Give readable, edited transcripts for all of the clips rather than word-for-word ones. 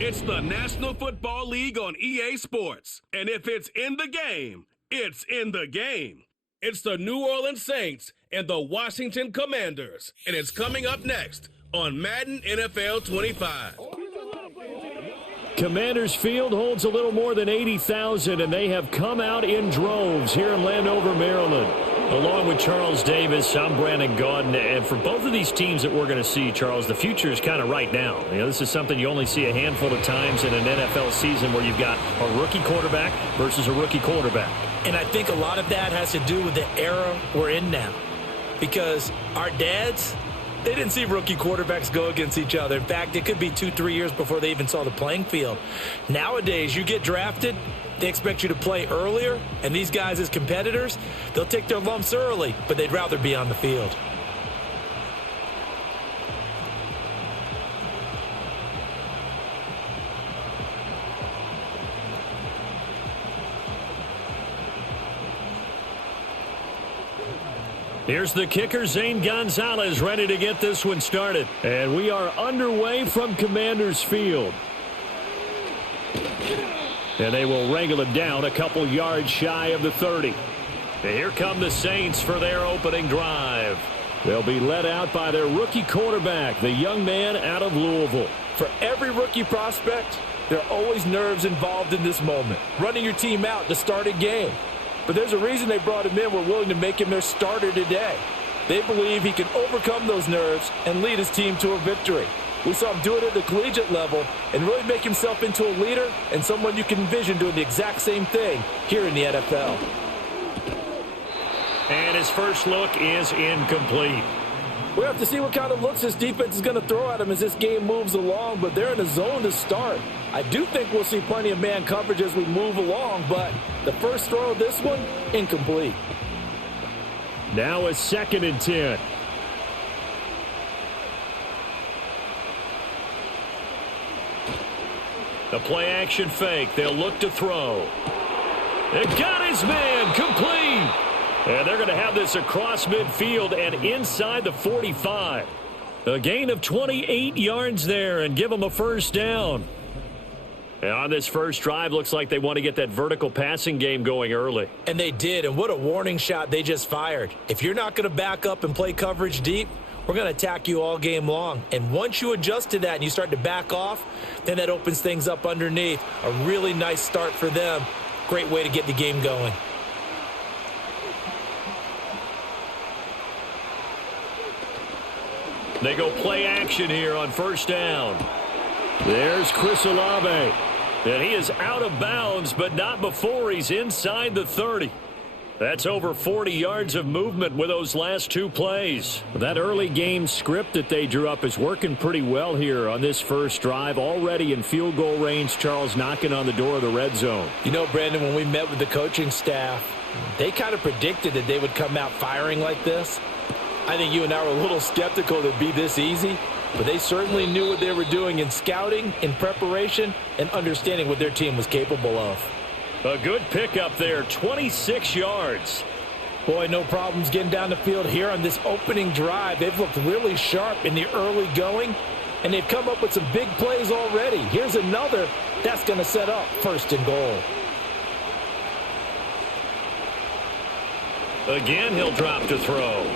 It's the National Football League on EA Sports. And if it's in the game, it's in the game. It's the New Orleans Saints and the Washington Commanders. And it's coming up next on Madden NFL 25. Commanders Field holds a little more than 80,000, and they have come out in droves here in Landover, Maryland. Along with Charles Davis, I'm Brandon Gaudin, and for both of these teams that we're going to see, Charles, the future is kind of right now. You know, this is something you only see a handful of times in an NFL season where you've got a rookie quarterback versus a rookie quarterback. And I think a lot of that has to do with the era we're in now, because our dads, they didn't see rookie quarterbacks go against each other. In fact, it could be 2-3 years before they even saw the playing field. Nowadays, you get drafted, they expect you to play earlier, and these guys as competitors, they'll take their lumps early, but they'd rather be on the field. Here's the kicker, Zane Gonzalez, ready to get this one started. And we are underway from Commanders Field. And they will wrangle him down a couple yards shy of the 30. And here come the Saints for their opening drive. They'll be led out by their rookie quarterback, the young man out of Louisville. For every rookie prospect, there are always nerves involved in this moment. Running your team out to start a game. But there's a reason they brought him in. We're willing to make him their starter today. They believe he can overcome those nerves and lead his team to a victory. We saw him do it at the collegiate level and really make himself into a leader and someone you can envision doing the exact same thing here in the NFL. And his first look is incomplete. We have to see what kind of looks this defense is going to throw at him as this game moves along, but they're in a zone to start. I do think we'll see plenty of man coverage as we move along, but the first throw of this one, incomplete. Now a 2nd and 10. The play action fake. They'll look to throw. They got his man complete. And they're going to have this across midfield and inside the 45. A gain of 28 yards there and give them a first down. And on this first drive, looks like they want to get that vertical passing game going early. And they did, and what a warning shot they just fired. If you're not going to back up and play coverage deep, we're going to attack you all game long. And once you adjust to that and you start to back off, then that opens things up underneath. A really nice start for them. Great way to get the game going. They go play action here on first down. There's Chris Olave. And he is out of bounds, but not before he's inside the 30. That's over 40 yards of movement with those last two plays. That early game script that they drew up is working pretty well here on this first drive. Already in field goal range, Charles knocking on the door of the red zone. You know, Brandon, when we met with the coaching staff, they kind of predicted that they would come out firing like this. I think you and I were a little skeptical that it'd be this easy, but they certainly knew what they were doing in scouting, in preparation, and understanding what their team was capable of. A good pickup there, 26 yards. Boy, no problems getting down the field here on this opening drive. They've looked really sharp in the early going, and they've come up with some big plays already. Here's another that's going to set up 1st and goal. Again, he'll drop to throw.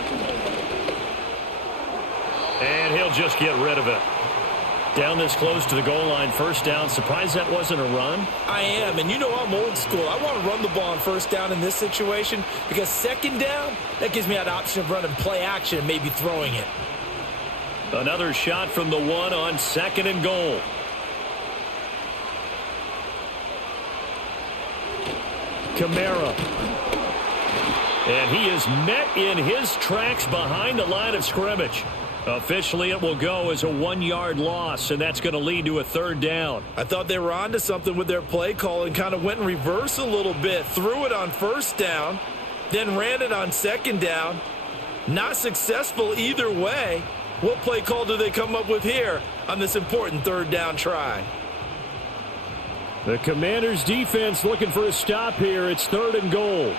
And he'll just get rid of it. Down this close to the goal line, first down. Surprised that wasn't a run? I am, and you know I'm old school. I want to run the ball on first down in this situation because 2nd down, that gives me that option of running play action and maybe throwing it. Another shot from the 1 on 2nd and goal. Kamara. And he is met in his tracks behind the line of scrimmage. Officially, it will go as a 1-yard loss, and that's going to lead to a 3rd down. I thought they were onto something with their play call and kind of went in reverse a little bit. Threw it on 1st down, then ran it on 2nd down. Not successful either way. What play call do they come up with here on this important 3rd down try? The Commanders' defense looking for a stop here. It's 3rd and goal.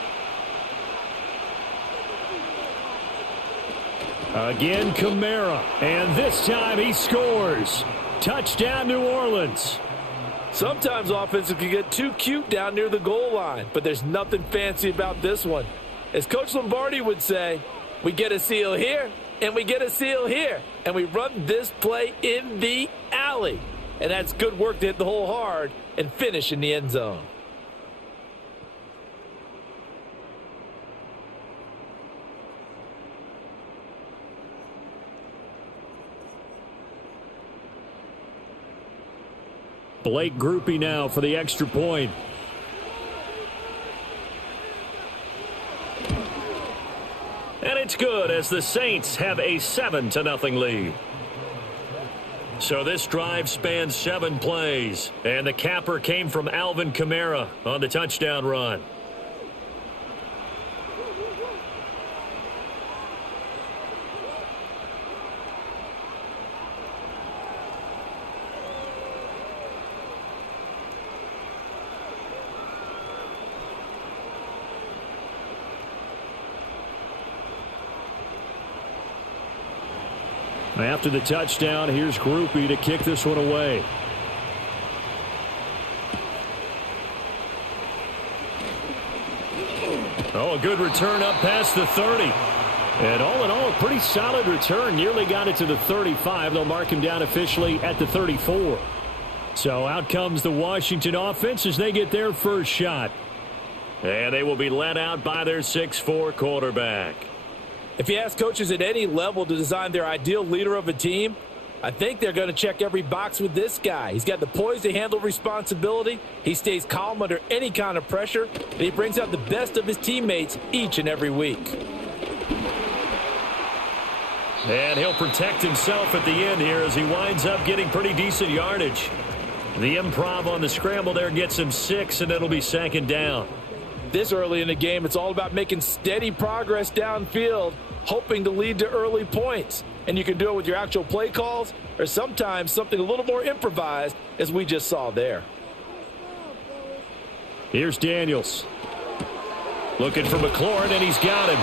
Again, Kamara, and this time he scores. Touchdown, New Orleans. Sometimes offenses can get too cute down near the goal line, but there's nothing fancy about this one. As Coach Lombardi would say, we get a seal here, and we get a seal here, and we run this play in the alley. And that's good work to hit the hole hard and finish in the end zone. Blake Groupie now for the extra point. And it's good as the Saints have a 7-0 lead. So this drive spans 7 plays. And the capper came from Alvin Kamara on the touchdown run. After the touchdown, here's Groupie to kick this one away. Oh, a good return up past the 30. And all in all, a pretty solid return. Nearly got it to the 35. They'll mark him down officially at the 34. So out comes the Washington offense as they get their first shot. And they will be led out by their 6'4" quarterback. If you ask coaches at any level to design their ideal leader of a team, I think they're going to check every box with this guy. He's got the poise to handle responsibility. He stays calm under any kind of pressure, and he brings out the best of his teammates each and every week. And he'll protect himself at the end here as he winds up getting pretty decent yardage. The improv on the scramble there gets him 6, and it'll be 2nd down. This early in the game, it's all about making steady progress downfield, hoping to lead to early points. And you can do it with your actual play calls or sometimes something a little more improvised, as we just saw there. Here's Daniels. Looking for McLaurin, and he's got him.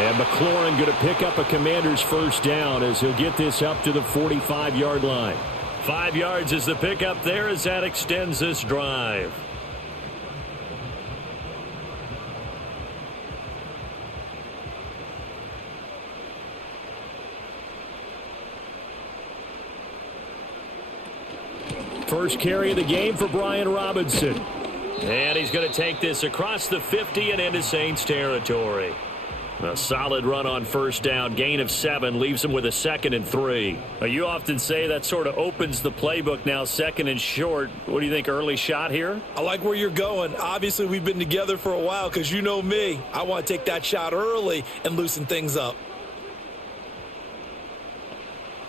And McLaurin going to pick up a Commander's first down as he'll get this up to the 45-yard line. 5 yards is the pickup there as that extends this drive. First carry of the game for Brian Robinson. And he's going to take this across the 50 and into Saints territory. A solid run on first down, gain of 7, leaves him with a 2nd and 3. You often say that sort of opens the playbook now, 2nd and short. What do you think, early shot here? I like where you're going. Obviously, we've been together for a while because you know me. I want to take that shot early and loosen things up.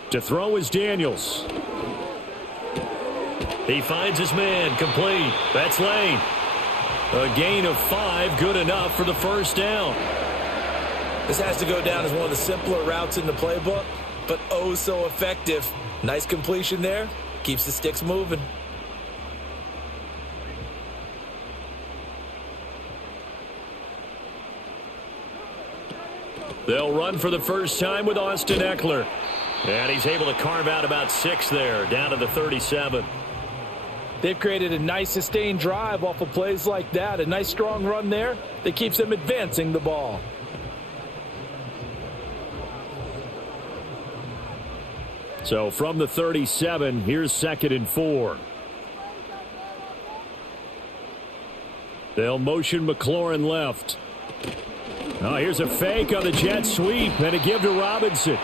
To throw is Daniels. He finds his man, complete. That's Lane. A gain of 5, good enough for the first down. This has to go down as one of the simpler routes in the playbook, but oh so effective. Nice completion there. Keeps the sticks moving. They'll run for the first time with Austin Eckler. And he's able to carve out about 6 there, down to the 37. They've created a nice sustained drive off of plays like that. A nice strong run there that keeps them advancing the ball. So from the 37, here's 2nd and 4. They'll motion McLaurin left. Oh, here's a fake on the jet sweep and a give to Robinson.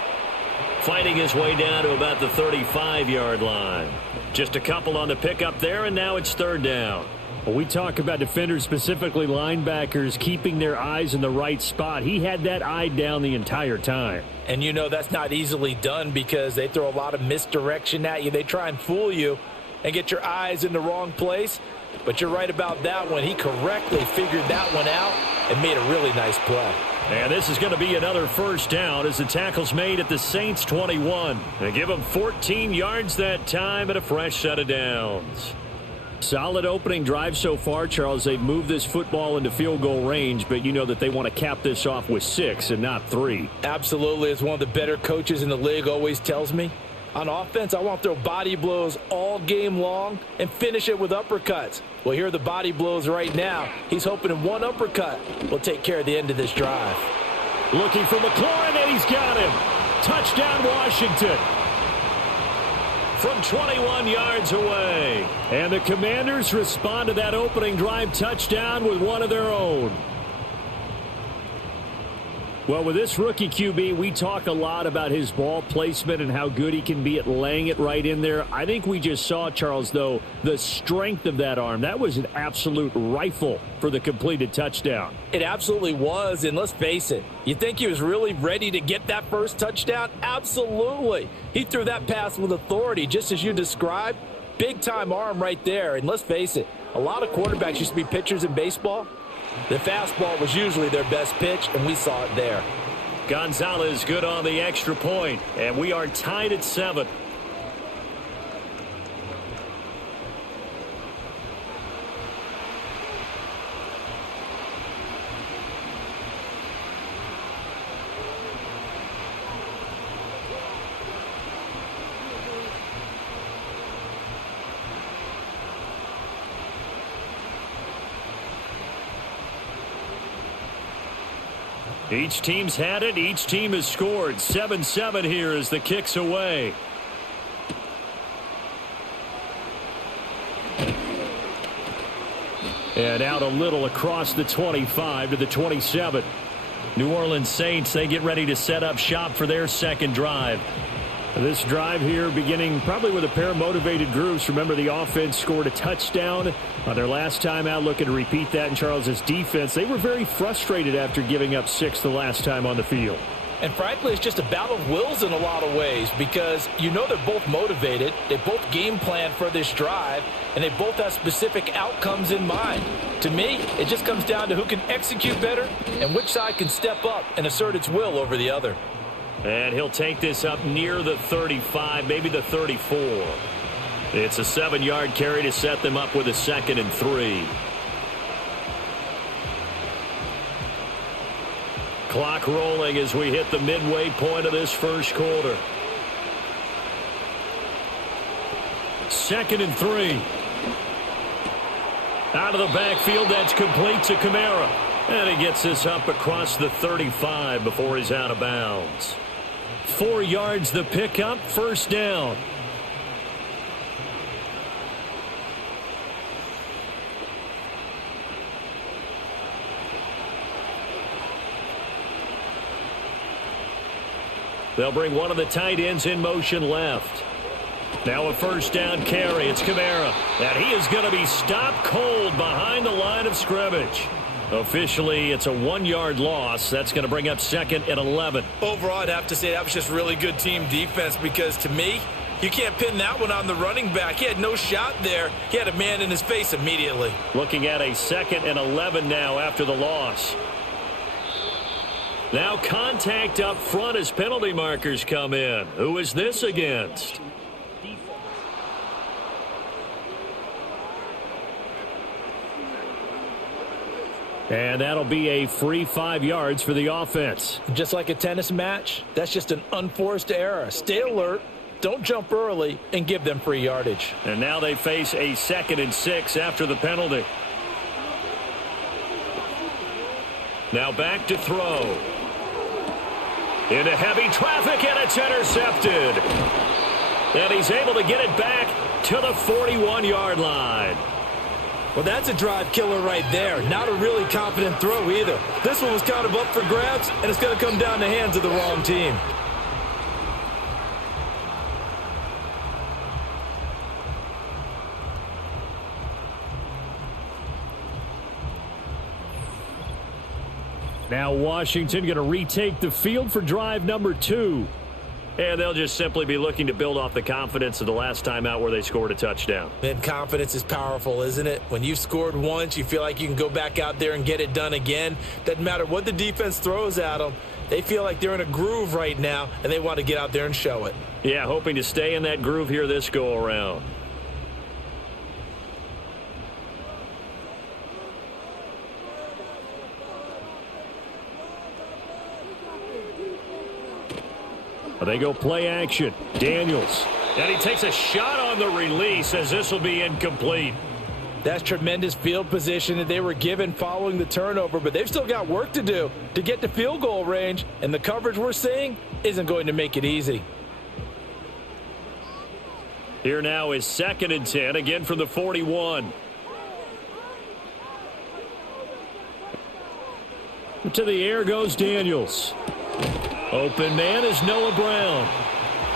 Fighting his way down to about the 35-yard line. Just a couple on the pickup there, and now it's 3rd down. Well, we talk about defenders, specifically linebackers, keeping their eyes in the right spot. He had that eye down the entire time. And you know that's not easily done because they throw a lot of misdirection at you. They try and fool you and get your eyes in the wrong place. But you're right about that one. He correctly figured that one out and made a really nice play. And this is going to be another first down as the tackle's made at the Saints 21. They give them 14 yards that time and a fresh set of downs. Solid opening drive so far, Charles. They've moved this football into field goal range, but you know that they want to cap this off with 6 and not 3. Absolutely. As one of the better coaches in the league always tells me, On offense, I want to throw body blows all game long and finish it with uppercuts. Well, here are the body blows right now. He's hoping in one uppercut will take care of the end of this drive. Looking for McLaurin, and he's got him. Touchdown, Washington. From 21 yards away. And the Commanders respond to that opening drive touchdown with one of their own. Well, with this rookie QB, we talk a lot about his ball placement and how good he can be at laying it right in there. I think we just saw, Charles, though, the strength of that arm. That was an absolute rifle for the completed touchdown. It absolutely was, and let's face it, you think he was really ready to get that first touchdown? Absolutely. He threw that pass with authority, just as you described. Big-time arm right there, and let's face it, a lot of quarterbacks used to be pitchers in baseball. The fastball was usually their best pitch, and we saw it there. Gonzalez good on the extra point, and we are tied at 7. Each team's had it. Each team has scored. 7-7 here as the kick's away. And out a little across the 25 to the 27. New Orleans Saints, they get ready to set up shop for their second drive. This drive here beginning probably with a pair of motivated groups. Remember, the offense scored a touchdown on their last time out, looking to repeat that in Charles's defense. They were very frustrated after giving up 6 the last time on the field. And frankly, it's just a battle of wills in a lot of ways because you know they're both motivated. They both game plan for this drive, and they both have specific outcomes in mind. To me, it just comes down to who can execute better and which side can step up and assert its will over the other. And he'll take this up near the 35, maybe the 34. It's a 7-yard carry to set them up with a 2nd and 3. Clock rolling as we hit the midway point of this first quarter. 2nd and 3. Out of the backfield, that's complete to Kamara. And he gets this up across the 35 before he's out of bounds. 4 yards the pickup, first down. They'll bring one of the tight ends in motion left. Now a first down carry. It's Kamara. And he is going to be stopped cold behind the line of scrimmage. Officially, it's a 1-yard loss. That's going to bring up 2nd and 11. Overall, I'd have to say that was just really good team defense because, to me, you can't pin that one on the running back. He had no shot there. He had a man in his face immediately. Looking at a 2nd and 11 now after the loss. Now contact up front as penalty markers come in. Who is this against? And that'll be a free 5 yards for the offense. Just like a tennis match, that's just an unforced error. Stay alert, don't jump early, and give them free yardage. And now they face a 2nd and 6 after the penalty. Now back to throw. Into heavy traffic, and it's intercepted. And he's able to get it back to the 41-yard line. Well, that's a drive killer right there. Not a really confident throw either. This one was kind of up for grabs, and it's going to come down the hands of the wrong team. Now Washington going to retake the field for drive number 2. And they'll just simply be looking to build off the confidence of the last time out where they scored a touchdown. Man, confidence is powerful, isn't it? When you've scored once, you feel like you can go back out there and get it done again. Doesn't matter what the defense throws at them. They feel like they're in a groove right now, and they want to get out there and show it. Yeah, hoping to stay in that groove here this go-around. They go play action. Daniels. And he takes a shot on the release as this will be incomplete. That's tremendous field position that they were given following the turnover, but they've still got work to do to get to field goal range, and the coverage we're seeing isn't going to make it easy. Here now is 2nd and 10, again from the 41. To the air goes Daniels. Open man is Noah Brown.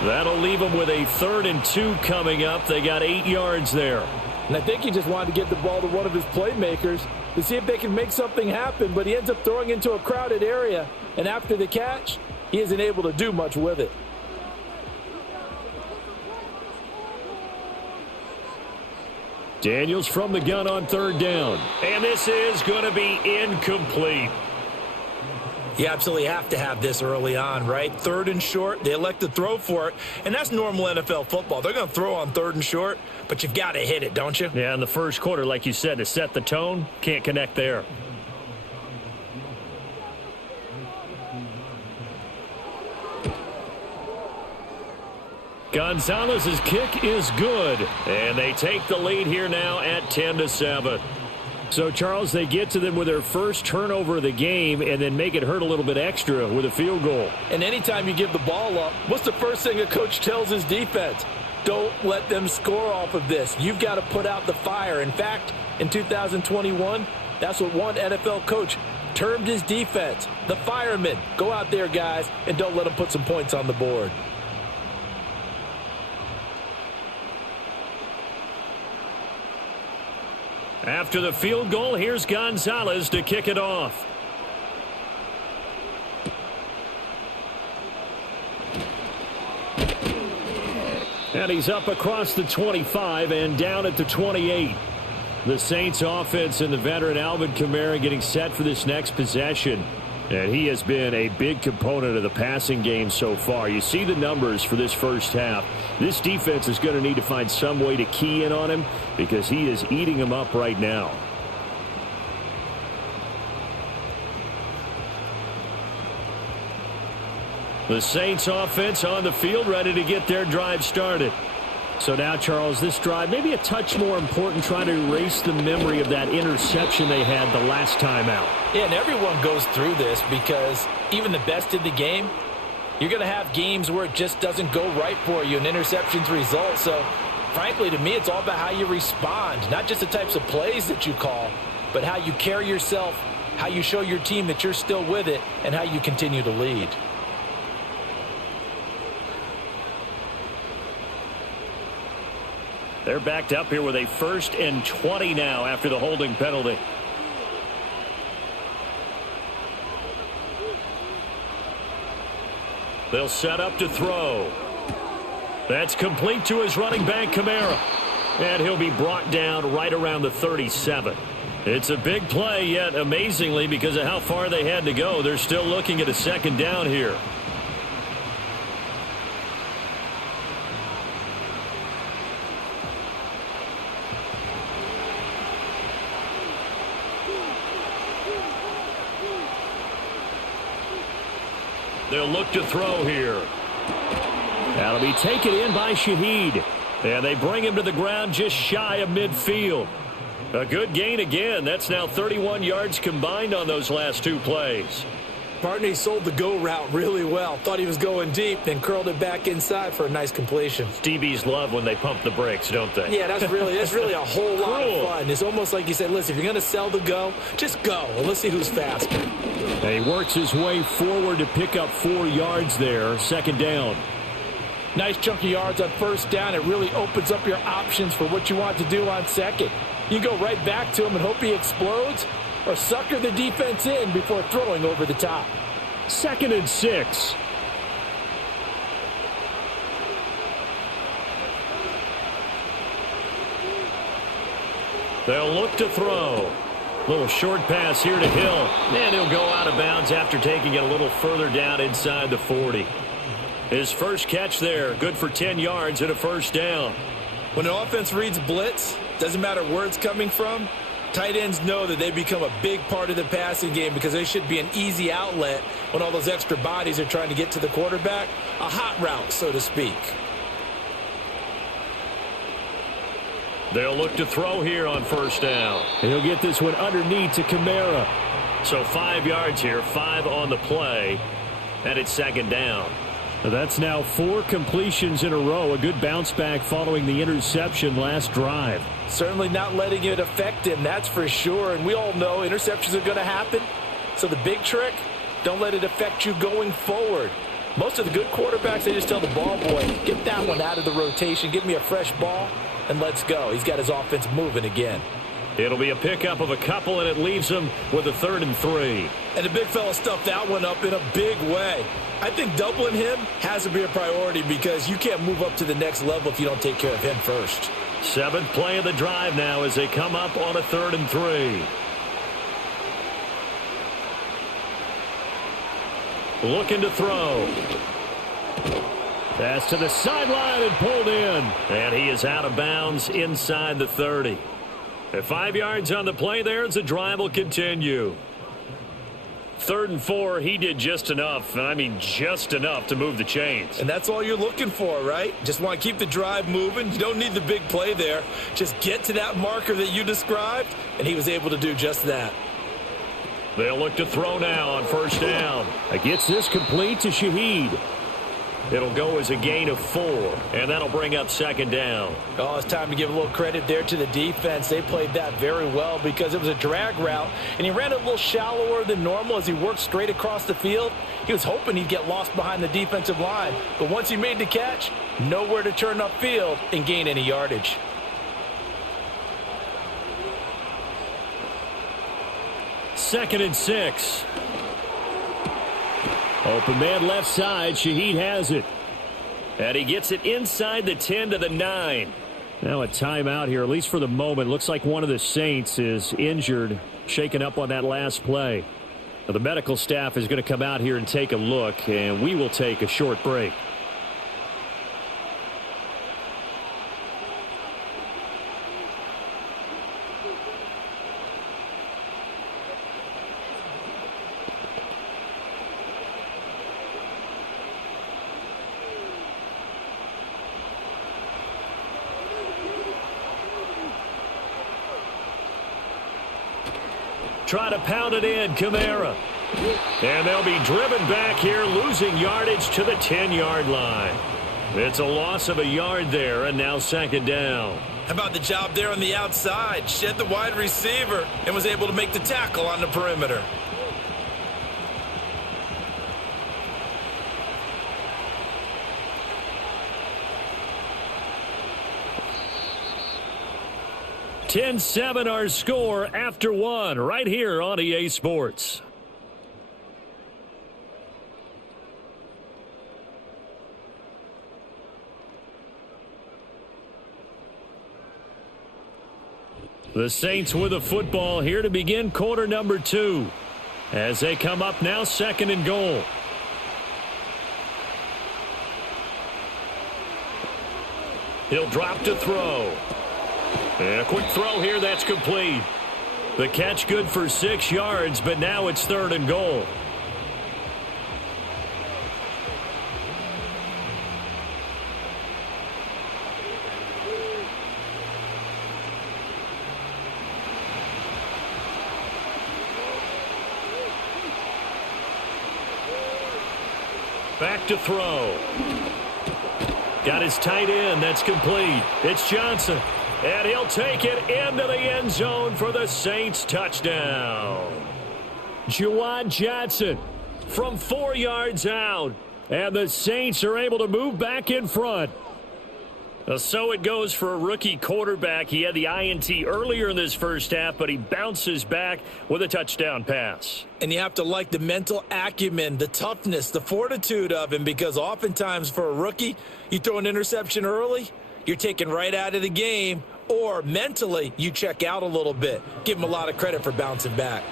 That'll leave them with a 3rd and 2 coming up. They got 8 yards there. And I think he just wanted to give the ball to one of his playmakers to see if they can make something happen, but he ends up throwing into a crowded area, and after the catch, he isn't able to do much with it. Daniels from the gun on 3rd down. And this is going to be incomplete. You absolutely have to have this early on, right? 3rd and short, they elect to throw for it, and that's normal NFL football. They're going to throw on 3rd and short, but you've got to hit it, don't you? Yeah, in the first quarter, like you said, to set the tone, can't connect there. Gonzalez's kick is good, and they take the lead here now at 10-7. So, Charles, they get to them with their first turnover of the game and then make it hurt a little bit extra with a field goal. And anytime you give the ball up, what's the first thing a coach tells his defense? Don't let them score off of this. You've got to put out the fire. In fact, in 2021, that's what one NFL coach termed his defense, the firemen. Go out there, guys, and don't let them put some points on the board. After the field goal, here's Gonzalez to kick it off. And he's up across the 25 and down at the 28. The Saints offense and the veteran Alvin Kamara getting set for this next possession. And he has been a big component of the passing game so far. You see the numbers for this first half. This defense is going to need to find some way to key in on him because he is eating them up right now. The Saints offense on the field ready to get their drive started. So now, Charles, this drive maybe a touch more important, trying to erase the memory of that interception they had the last time out. Yeah, and everyone goes through this because even the best in the game, you're going to have games where it just doesn't go right for you, and interceptions result. So, frankly, to me, it's all about how you respond, not just the types of plays that you call, but how you carry yourself, how you show your team that you're still with it, and how you continue to lead. They're backed up here with a 1st and 20 now after the holding penalty. They'll set up to throw. That's complete to his running back, Kamara. And he'll be brought down right around the 37. It's a big play, yet amazingly, because of how far they had to go, they're still looking at a 2nd down here. They'll look to throw here. That'll be taken in by Shaheed. And they bring him to the ground just shy of midfield. A good gain again. That's now 31 yards combined on those last 2 plays. Partney sold the go route really well. Thought he was going deep, then curled it back inside for a nice completion. DBs love when they pump the brakes, don't they? Yeah, that's really a whole lot of fun. It's almost like you said, listen, if you're going to sell the go, just go. And let's see who's faster. And he works his way forward to pick up 4 yards there. 2nd down. Nice chunk of yards on 1st down. It really opens up your options for what you want to do on 2nd. You go right back to him and hope he explodes, or sucker the defense in before throwing over the top. 2nd and 6. They'll look to throw. Little short pass here to Hill. And he'll go out of bounds after taking it a little further down inside the 40. His first catch there, good for 10 yards and a 1st down. When an offense reads blitz, doesn't matter where it's coming from, Tight ends know that they become a big part of the passing game because they should be an easy outlet when all those extra bodies are trying to get to the quarterback. A hot route, so to speak. They'll look to throw here on first down. He'll get this one underneath to Kamara. So 5 yards here, 5 on the play, and it's second down. That's now 4 completions in a row. A good bounce back following the interception last drive. Certainly not letting it affect him, that's for sure. And we all know interceptions are going to happen. So the big trick, don't let it affect you going forward. Most of the good quarterbacks, they just tell the ball boy, get that one out of the rotation, give me a fresh ball, and let's go. He's got his offense moving again. It'll be a pickup of a couple, and it leaves him with a 3rd and 3. And the big fella stuffed that one up in a big way. I think doubling him has to be a priority because you can't move up to the next level if you don't take care of him first. 7th play of the drive now as they come up on a 3rd and 3. Looking to throw. Pass to the sideline and pulled in. And he is out of bounds inside the 30. At 5 yards on the play there as the drive will continue. 3rd and 4, he did just enough, and I mean just enough to move the chains. And that's all you're looking for, right? Just want to keep the drive moving. You don't need the big play there. Just get to that marker that you described, and he was able to do just that. They'll look to throw now on first down. Gets this complete to Shaheed. It'll go as a gain of 4, and that'll bring up second down. Oh, it's time to give a little credit there to the defense. They played that very well because it was a drag route, and he ran a little shallower than normal as he worked straight across the field. He was hoping he'd get lost behind the defensive line, but once he made the catch, nowhere to turn upfield and gain any yardage. Second and 6. Open man left side. Shaheed has it. And he gets it inside the 10 to the 9. Now a timeout here, at least for the moment. Looks like one of the Saints is injured, shaken up on that last play. Now, the medical staff is going to come out here and take a look, and we will take a short break. Try to pound it in, Kamara. And they'll be driven back here, losing yardage to the 10-yard line. It's a loss of a yard there, and now second down. How about the job there on the outside? Shed the wide receiver and was able to make the tackle on the perimeter. $10-7 our score after 1 right here on EA Sports. The Saints with the football here to begin quarter number 2 as they come up now 2nd and goal. He'll drop to throw. And a quick throw here, that's complete. The catch good for 6 yards, but now it's 3rd and goal. Back to throw. Got his tight end, that's complete. It's Johnson. And he'll take it into the end zone for the Saints touchdown. Juwan Johnson From 4 yards out. and the Saints are able to move back in front. So it goes for a rookie quarterback. He had the INT earlier in this first half, but he bounces back with a touchdown pass. And you have to like the mental acumen, the toughness, the fortitude of him, because oftentimes for a rookie, you throw an interception early, you're taken right out of the game, or mentally you check out a little bit. Give him a lot of credit for bouncing back.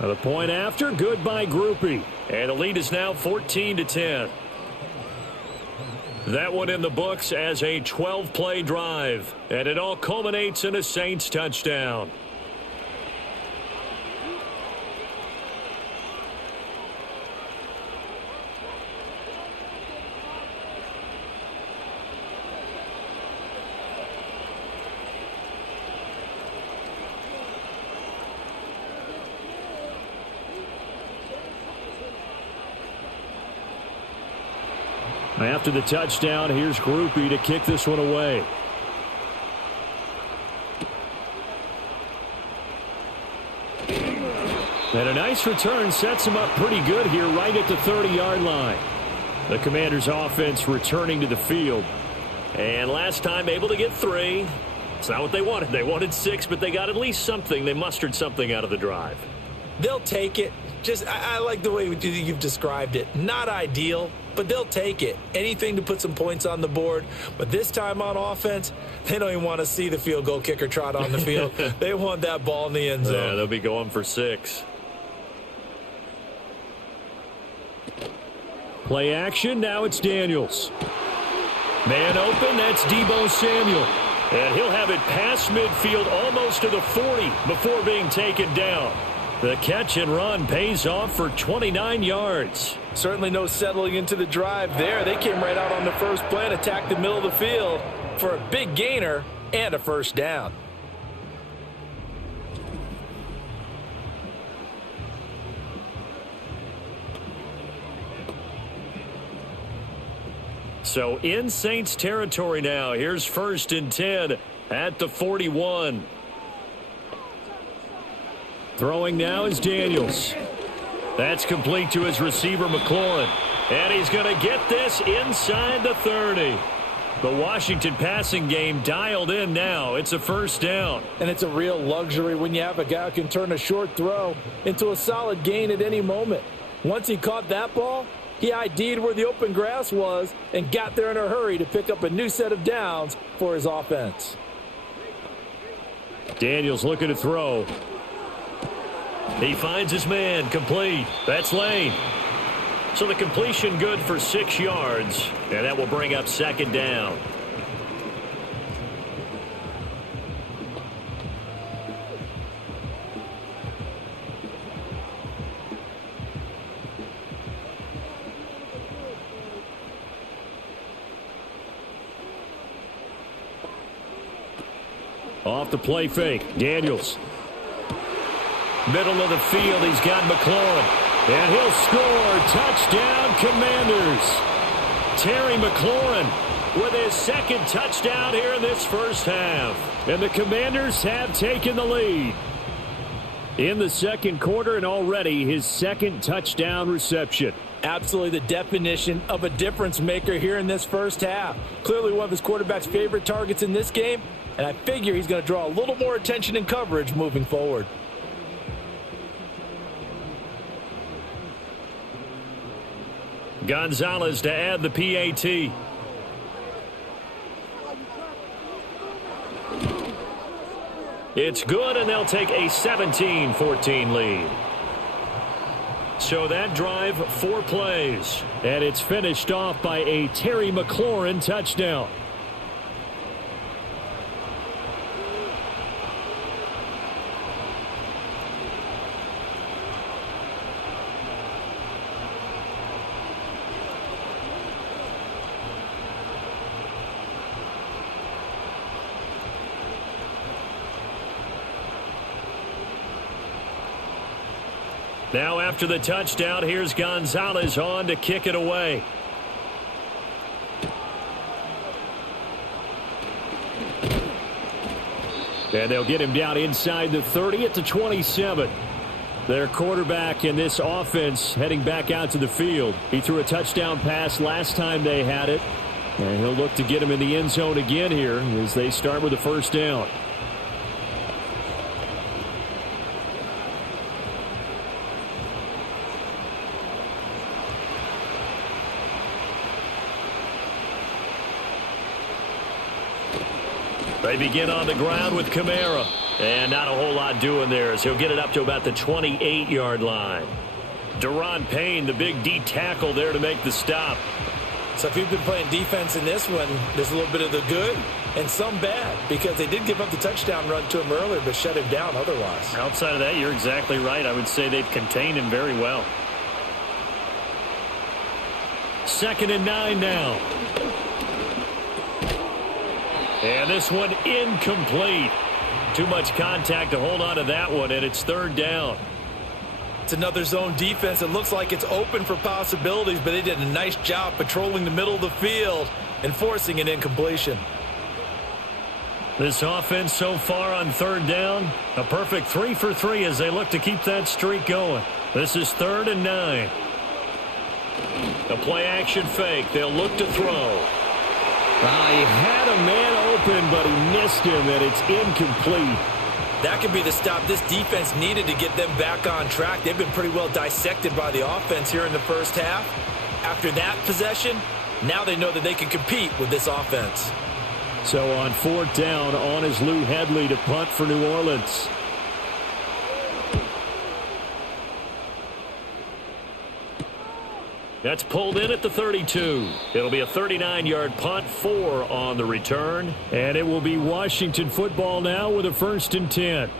The point after, good by Groupie. And the lead is now 14-10. That one in the books as a 12-play drive, and it all culminates in a Saints touchdown. After the touchdown, here's Groupie to kick this one away. And a nice return sets him up pretty good here right at the 30-yard line. The Commanders' offense returning to the field. And last time able to get 3. It's not what they wanted. They wanted 6, but they got at least something. They mustered something out of the drive. They'll take it. I like the way you've described it. Not ideal, but they'll take it. Anything to put some points on the board. But this time on offense, they don't even want to see the field goal kicker trot on the field. They want that ball in the end zone. Yeah, they'll be going for 6. Play action, now it's Daniels. Man open, that's Deebo Samuel. And he'll have it past midfield almost to the 40 before being taken down. The catch and run pays off for 29 yards. Certainly no settling into the drive there. They came right out on the first play and attacked the middle of the field for a big gainer and a first down. So in Saints territory now. Here's 1st and 10 at the 41. Throwing now is Daniels. That's complete to his receiver, McLaurin. And he's going to get this inside the 30. The Washington passing game dialed in now. It's a first down. And it's a real luxury when you have a guy who can turn a short throw into a solid gain at any moment. Once he caught that ball, he ID'd where the open grass was and got there in a hurry to pick up a new set of downs for his offense. Daniels looking to throw. He finds his man, complete. That's Lane. So the completion good for 6 yards, and that will bring up 2nd down. Off the play fake, Daniels. Middle of the field, he's got McLaurin. And he'll score. Touchdown, Commanders. Terry McLaurin with his 2nd touchdown here in this first half. And the Commanders have taken the lead in the 2nd quarter, and already his 2nd touchdown reception. Absolutely the definition of a difference maker here in this first half. Clearly one of his quarterback's favorite targets in this game, and I figure he's going to draw a little more attention and coverage moving forward. Gonzalez to add the PAT. It's good, and they'll take a 17-14 lead. So that drive, 4 plays. And it's finished off by a Terry McLaurin touchdown. Now after the touchdown, here's Gonzalez on to kick it away. And they'll get him down inside the 30 at the 27. Their quarterback in this offense heading back out to the field. He threw a touchdown pass last time they had it. And he'll look to get him in the end zone again here as they start with a first down. They begin on the ground with Kamara. And not a whole lot doing there as he'll get it up to about the 28-yard line. Deron Payne, the big D tackle there to make the stop. So if you've been playing defense in this one, there's a little bit of the good and some bad, because they did give up the touchdown run to him earlier but shut him down otherwise. Outside of that, you're exactly right. I would say they've contained him very well. 2nd and 9 now. And this one incomplete. Too much contact to hold on to that one, and it's 3rd down. It's another zone defense. It looks like it's open for possibilities, but they did a nice job patrolling the middle of the field and forcing an incompletion. This offense so far on 3rd down, a perfect 3 for 3 as they look to keep that streak going. This is 3rd and 9. A play-action fake. They'll look to throw. He had a man open, but he missed him, and it's incomplete. That could be the stop this defense needed to get them back on track. They've been pretty well dissected by the offense here in the first half. After that possession, now they know that they can compete with this offense. So on 4th down, on is Lou Hedley to punt for New Orleans. That's pulled in at the 32. It'll be a 39-yard punt, 4 on the return. And it will be Washington football now with a 1st and 10.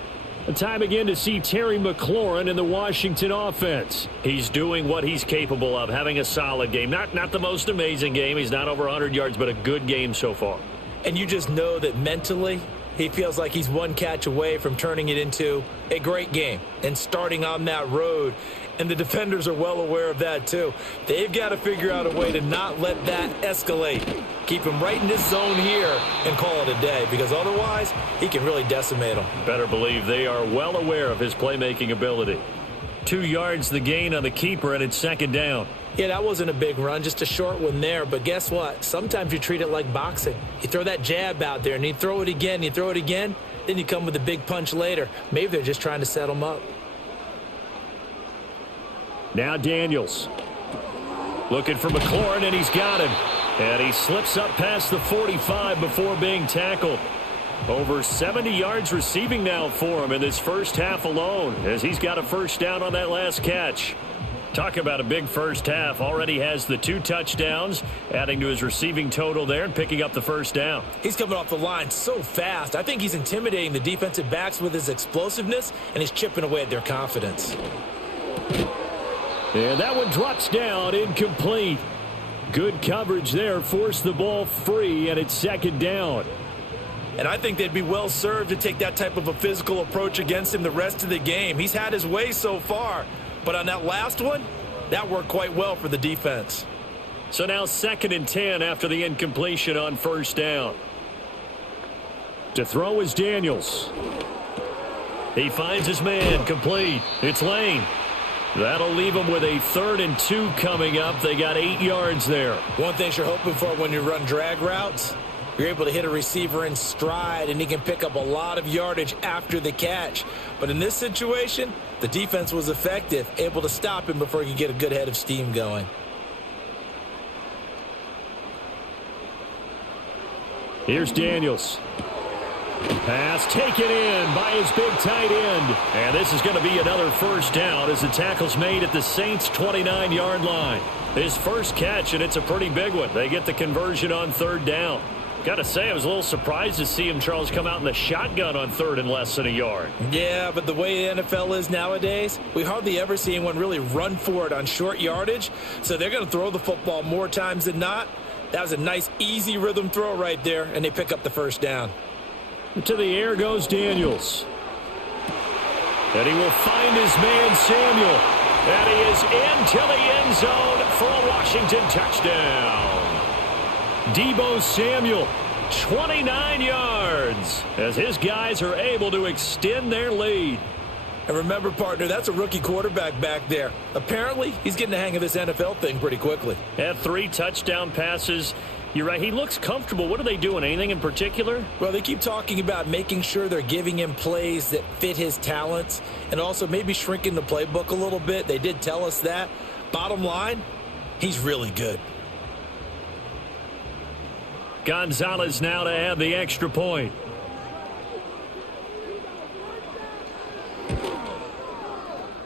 A time again to see Terry McLaurin in the Washington offense. He's doing what he's capable of, having a solid game. Not the most amazing game. He's not over 100 yards, but a good game so far. And you just know that mentally he feels like he's one catch away from turning it into a great game and starting on that road. And the defenders are well aware of that, too. They've got to figure out a way to not let that escalate. Keep him right in this zone here and call it a day, because otherwise he can really decimate them. Better believe they are well aware of his playmaking ability. 2 yards the gain on the keeper, and it's 2nd down. Yeah, that wasn't a big run, just a short one there. But guess what? Sometimes you treat it like boxing. You throw that jab out there, and you throw it again, you throw it again, then you come with a big punch later. Maybe they're just trying to set them up. Now Daniels looking for McLaurin, and he's got him. And he slips up past the 45 before being tackled. Over 70 yards receiving now for him in this first half alone, as he's got a 1st down on that last catch. Talk about a big first half. Already has the 2 touchdowns, adding to his receiving total there and picking up the 1st down. He's coming off the line so fast. I think he's intimidating the defensive backs with his explosiveness, and he's chipping away at their confidence. And that one drops down, incomplete. Good coverage there, forced the ball free, and it's 2nd down. And I think they'd be well served to take that type of a physical approach against him the rest of the game. He's had his way so far, but on that last one, that worked quite well for the defense. So now 2nd and 10 after the incompletion on 1st down. To throw is Daniels. He finds his man, complete. It's Lane. That'll leave them with a 3rd and 2 coming up. They got 8 yards there. One thing you're hoping for when you run drag routes, you're able to hit a receiver in stride, and he can pick up a lot of yardage after the catch. But in this situation, the defense was effective, able to stop him before he could get a good head of steam going. Here's Daniels. Pass taken in by his big tight end. And this is going to be another 1st down as the tackle's made at the Saints' 29-yard line. His first catch, and it's a pretty big one. They get the conversion on 3rd down. Got to say, I was a little surprised to see him, Charles, come out in the shotgun on 3rd and less than a yard. Yeah, but the way the NFL is nowadays, we hardly ever see anyone really run for it on short yardage. So they're going to throw the football more times than not. That was a nice, easy rhythm throw right there, and they pick up the 1st down. To the air goes Daniels. And he will find his man Samuel. And he is into the end zone for a Washington touchdown. Deebo Samuel, 29 yards, as his guys are able to extend their lead. And remember, partner, that's a rookie quarterback back there. Apparently, he's getting the hang of this NFL thing pretty quickly. Had 3 touchdown passes. You're right. He looks comfortable. What are they doing? Anything in particular? Well, they keep talking about making sure they're giving him plays that fit his talents and also maybe shrinking the playbook a little bit. They did tell us that. Bottom line, he's really good. Gonzalez now to add the extra point.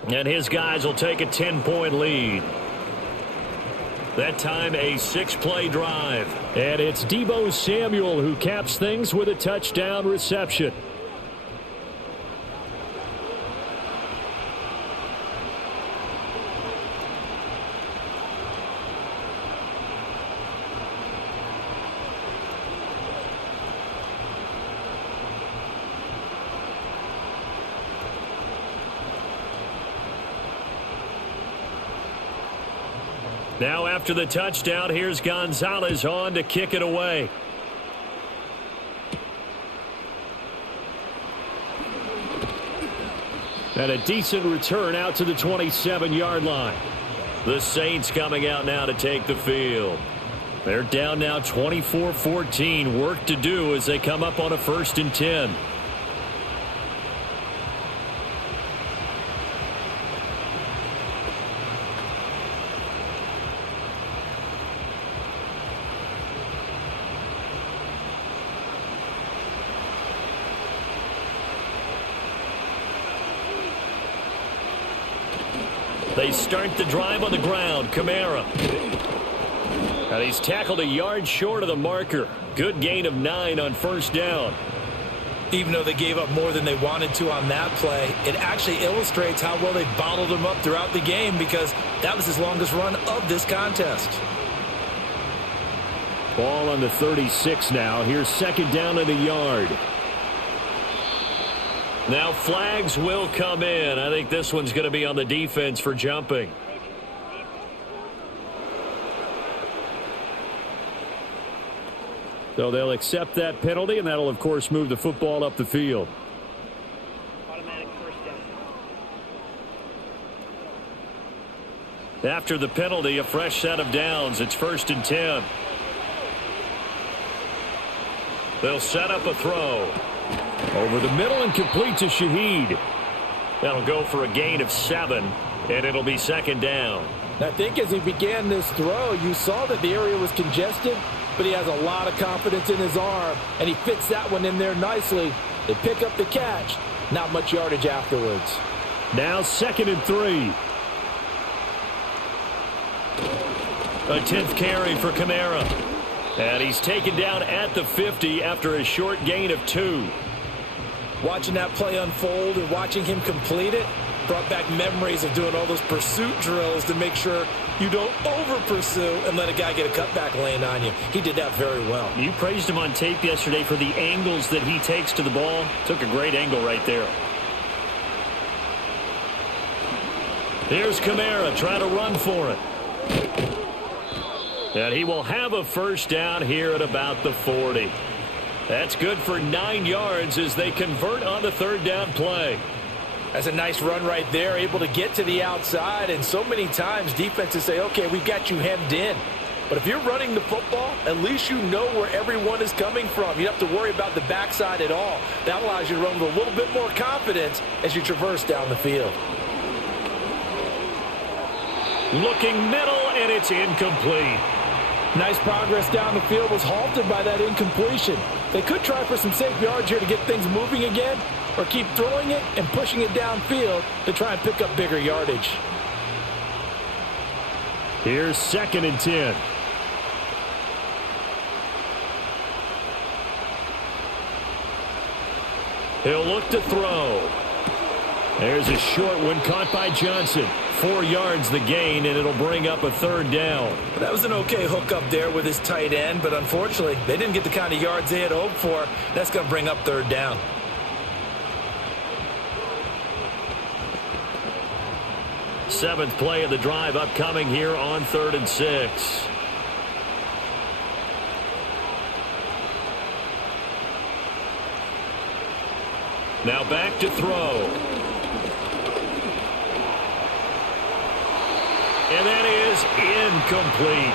And his guys will take a 10-point lead. That time a 6-play drive. And it's Deebo Samuel who caps things with a touchdown reception. Now after the touchdown, here's Gonzalez on to kick it away. And a decent return out to the 27-yard line. The Saints coming out now to take the field. They're down now 24-14. Work to do as they come up on a 1st and 10. They start the drive on the ground. Kamara. And he's tackled a yard short of the marker. Good gain of 9 on 1st down. Even though they gave up more than they wanted to on that play, it actually illustrates how well they bottled him up throughout the game because that was his longest run of this contest. Ball on the 36 now. Here's 2nd down and a yard. Now flags will come in. I think this one's going to be on the defense for jumping. So they'll accept that penalty, and that'll, of course, move the football up the field. Automatic 1st down. After the penalty, a fresh set of downs. It's 1st and 10. They'll set up a throw. Over the middle and complete to Shaheed. That'll go for a gain of 7, and it'll be 2nd down. I think as he began this throw, you saw that the area was congested, but he has a lot of confidence in his arm, and he fits that one in there nicely. They pick up the catch. Not much yardage afterwards. Now 2nd and 3. A 10th carry for Kamara. And he's taken down at the 50 after a short gain of 2. Watching that play unfold and watching him complete it brought back memories of doing all those pursuit drills to make sure you don't over-pursue and let a guy get a cutback lane on you. He did that very well. You praised him on tape yesterday for the angles that he takes to the ball. Took a great angle right there. Here's Kamara trying to run for it. And he will have a 1st down here at about the 40. That's good for 9 yards as they convert on the 3rd down play. That's a nice run right there, able to get to the outside. And so many times defenses say, okay, we've got you hemmed in. But if you're running the football, at least you know where everyone is coming from. You don't have to worry about the backside at all. That allows you to run with a little bit more confidence as you traverse down the field. Looking middle, and it's incomplete. Nice progress down the field was halted by that incompletion. They could try for some safe yards here to get things moving again, or keep throwing it and pushing it downfield to try and pick up bigger yardage. Here's 2nd and 10. He'll look to throw. There's a short one caught by Johnson. 4 yards the gain, and it'll bring up a 3rd down. That was an okay hook up there with his tight end, but unfortunately, they didn't get the kind of yards they had hoped for. That's going to bring up 3rd down. Seventh play of the drive upcoming here on 3rd and 6. Now back to throw. And that is incomplete.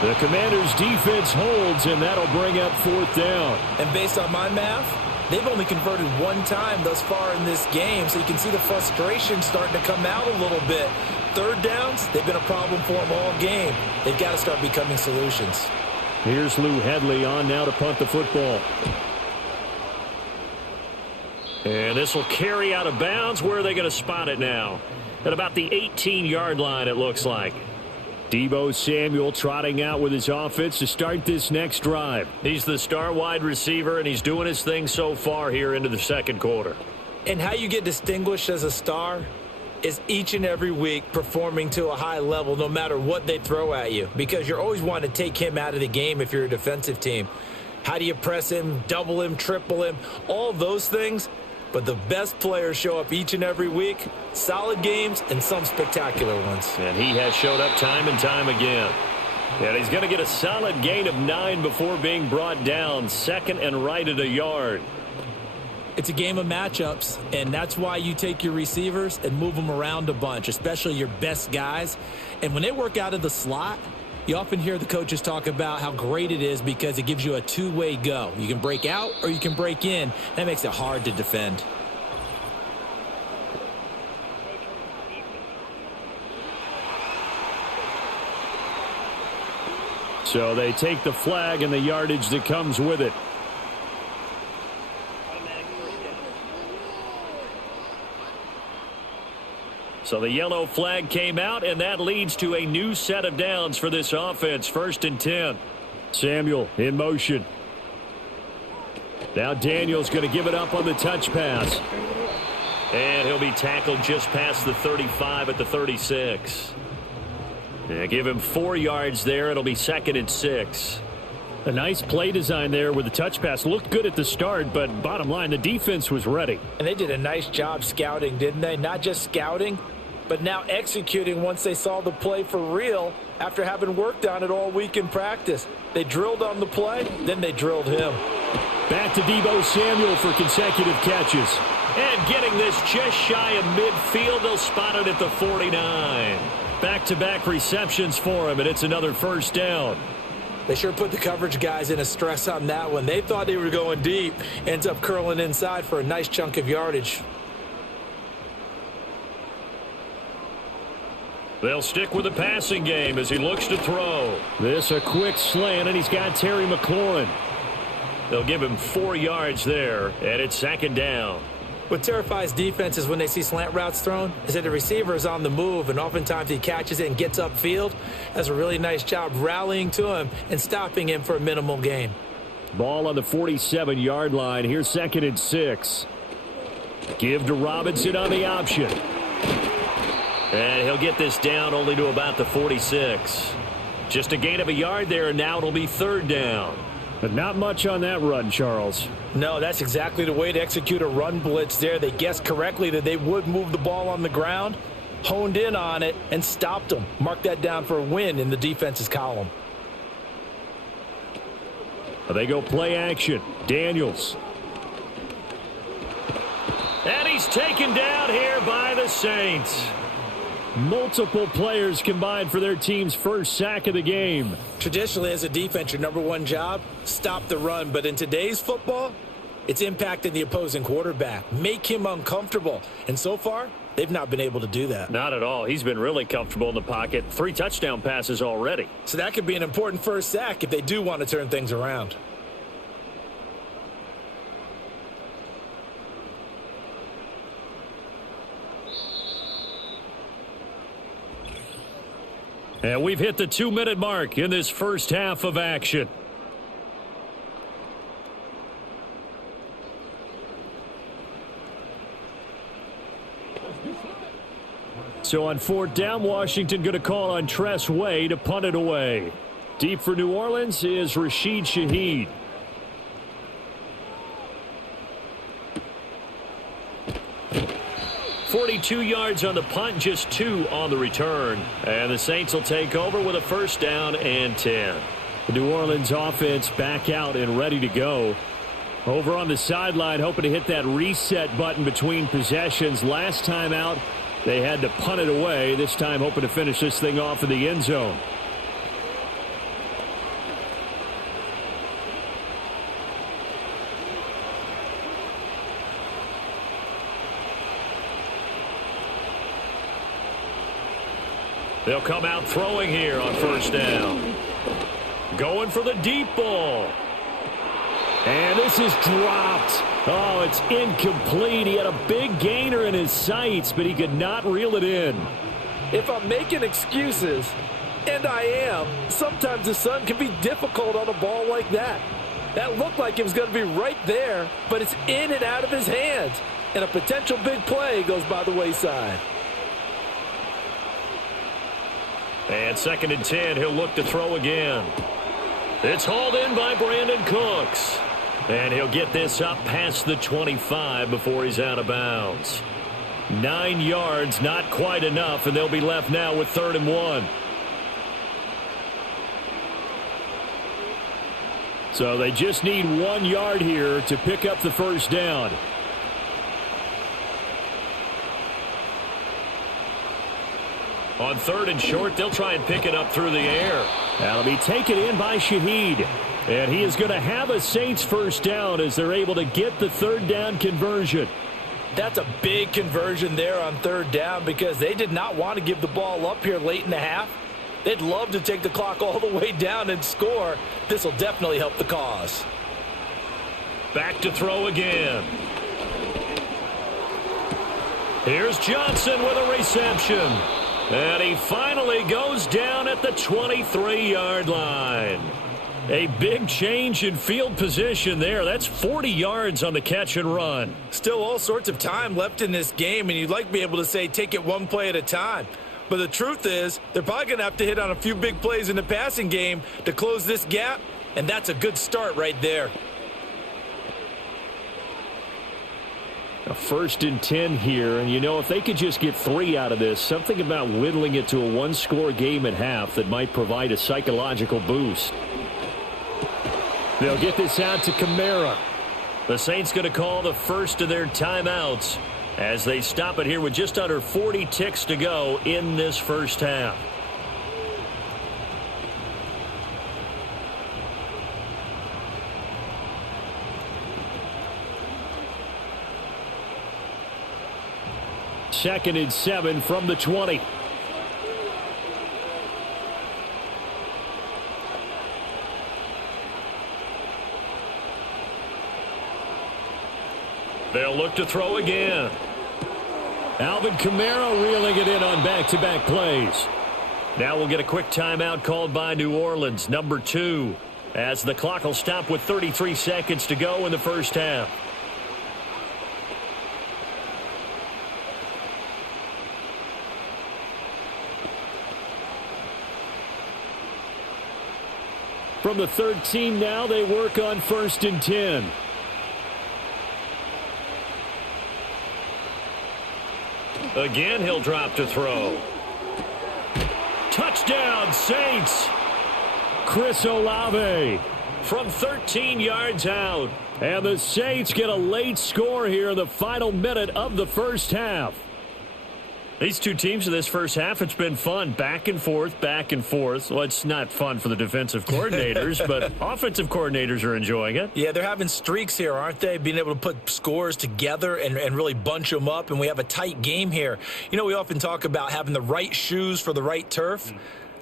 The Commanders' defense holds, and that'll bring up 4th down. And based on my math, they've only converted 1 time thus far in this game, so you can see the frustration starting to come out a little bit. 3rd downs, they've been a problem for them all game. They've got to start becoming solutions. Here's Lou Hedley on now to punt the football. And this will carry out of bounds. Where are they going to spot it now? At about the 18-yard line, it looks like. Deebo Samuel trotting out with his offense to start this next drive. He's the star wide receiver, and he's doing his thing so far here into the second quarter. And how you get distinguished as a star is each and every week performing to a high level no matter what they throw at you, because you're always wanting to take him out of the game if you're a defensive team. How do you press him, double him, triple him, all those things? But the best players show up each and every week, solid games and some spectacular ones. And he has showed up time and time again. And he's going to get a solid gain of 9 before being brought down, second and right at a yard. It's a game of matchups, and that's why you take your receivers and move them around a bunch, especially your best guys. And when they work out of the slot, you often hear the coaches talk about how great it is because it gives you a two-way go. You can break out or you can break in. That makes it hard to defend. So they take the flag and the yardage that comes with it. Automatic first down. So the yellow flag came out, and that leads to a new set of downs for this offense. 1st and 10. Samuel in motion. Now Daniel's going to give it up on the touch pass. And he'll be tackled just past the 35 at the 36. Yeah, give him 4 yards there. It'll be 2nd and 6. A nice play design there with the touch pass. Looked good at the start, but bottom line, the defense was ready. And they did a nice job scouting, didn't they? Not just scouting, but now executing once they saw the play for real after having worked on it all week in practice. They drilled on the play, then they drilled him. Back to Deebo Samuel for consecutive catches. And getting this just shy of midfield, they'll spot it at the 49. Back-to-back receptions for him, and it's another 1st down. They sure put the coverage guys in a stress on that one. They thought they were going deep. Ends up curling inside for a nice chunk of yardage. They'll stick with the passing game as he looks to throw. This a quick slant, and he's got Terry McLaurin. They'll give him 4 yards there, and it's 2nd down. What terrifies defenses when they see slant routes thrown is that the receiver is on the move, and oftentimes he catches it and gets upfield. Does a really nice job rallying to him and stopping him for a minimal gain. Ball on the 47-yard line. Here's 2nd and 6. Give to Robinson on the option. And he'll get this down only to about the 46. Just a gain of a yard there, and now it'll be 3rd down. But not much on that run, Charles. No, that's exactly the way to execute a run blitz there. They guessed correctly that they would move the ball on the ground, honed in on it, and stopped them. Mark that down for a win in the defense's column. They go play action. Daniels. And he's taken down here by the Saints. Multiple players combined for their team's first sack of the game. Traditionally, as a defense, your number one job, stop the run. But in today's football, it's impacting the opposing quarterback. Make him uncomfortable. And so far, they've not been able to do that. Not at all. He's been really comfortable in the pocket. 3 touchdown passes already. So that could be an important first sack if they do want to turn things around. And we've hit the 2-minute mark in this first half of action. So on 4th down, Washington going to call on Tress Way to punt it away. Deep for New Orleans is Rashid Shaheed. .42 yards on the punt, just 2 on the return. And the Saints will take over with a 1st down and 10. The New Orleans offense back out and ready to go. Over on the sideline, hoping to hit that reset button between possessions. Last time out, they had to punt it away. This time, hoping to finish this thing off in the end zone. They'll come out throwing here on 1st down. Going for the deep ball. And this is dropped. Oh, it's incomplete. He had a big gainer in his sights, but he could not reel it in. If I'm making excuses, And I am. Sometimes the sun can be difficult on a ball like that. That looked like it was going to be right there, but it's in and out of his hands. And a potential big play goes by the wayside. And 2nd and 10, he'll look to throw again. It's hauled in by Brandon Cooks. And he'll get this up past the 25 before he's out of bounds. 9 yards, not quite enough, and they'll be left now with 3rd and 1. So they just need 1 yard here to pick up the first down. On 3rd and short, they'll try and pick it up through the air. That'll be taken in by Shough. And he is going to have a Saints first down as they're able to get the 3rd down conversion. That's a big conversion there on 3rd down because they did not want to give the ball up here late in the half. They'd love to take the clock all the way down and score. This will definitely help the cause. Back to throw again. Here's Johnson with a reception. And he finally goes down at the 23-yard line. A big change in field position there. That's 40 yards on the catch and run. Still all sorts of time left in this game, and you'd like to be able to say take it one play at a time. But the truth is, they're probably going to have to hit on a few big plays in the passing game to close this gap, and that's a good start right there. A 1st and 10 here, and you know, if they could just get 3 out of this, something about whittling it to a one-score game at half that might provide a psychological boost. They'll get this out to Kamara. The Saints going to call the first of their timeouts as they stop it here with just under 40 ticks to go in this first half. Second and 7 from the 20. They'll look to throw again. Alvin Kamara reeling it in on back-to-back plays. Now we'll get a quick timeout called by New Orleans, number 2, as the clock will stop with 33 seconds to go in the first half. From the 13 now, they work on 1st and 10. Again, he'll drop to throw. Touchdown, Saints! Chris Olave From 13 yards out. And the Saints get a late score here in the final minute of the first half. These two teams in this first half, it's been fun. Back and forth, back and forth. Well, it's not fun for the defensive coordinators, but offensive coordinators are enjoying it. Yeah, they're having streaks here, aren't they? Being able to put scores together and really bunch them up, and we have a tight game here. You know, we often talk about having the right shoes for the right turf.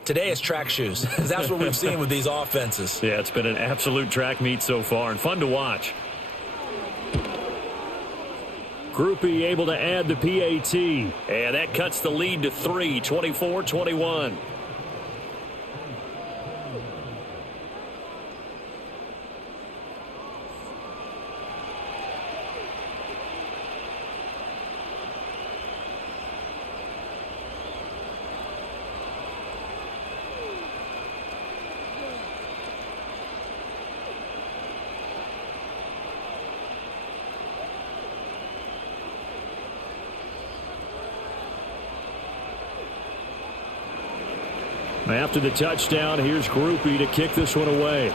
Today it's track shoes, because that's what we've seen with these offenses. Yeah, it's been an absolute track meet so far and fun to watch. Groupie able to add the PAT. And that cuts the lead to 3, 24-21. After the touchdown, here's Groupie to kick this one away.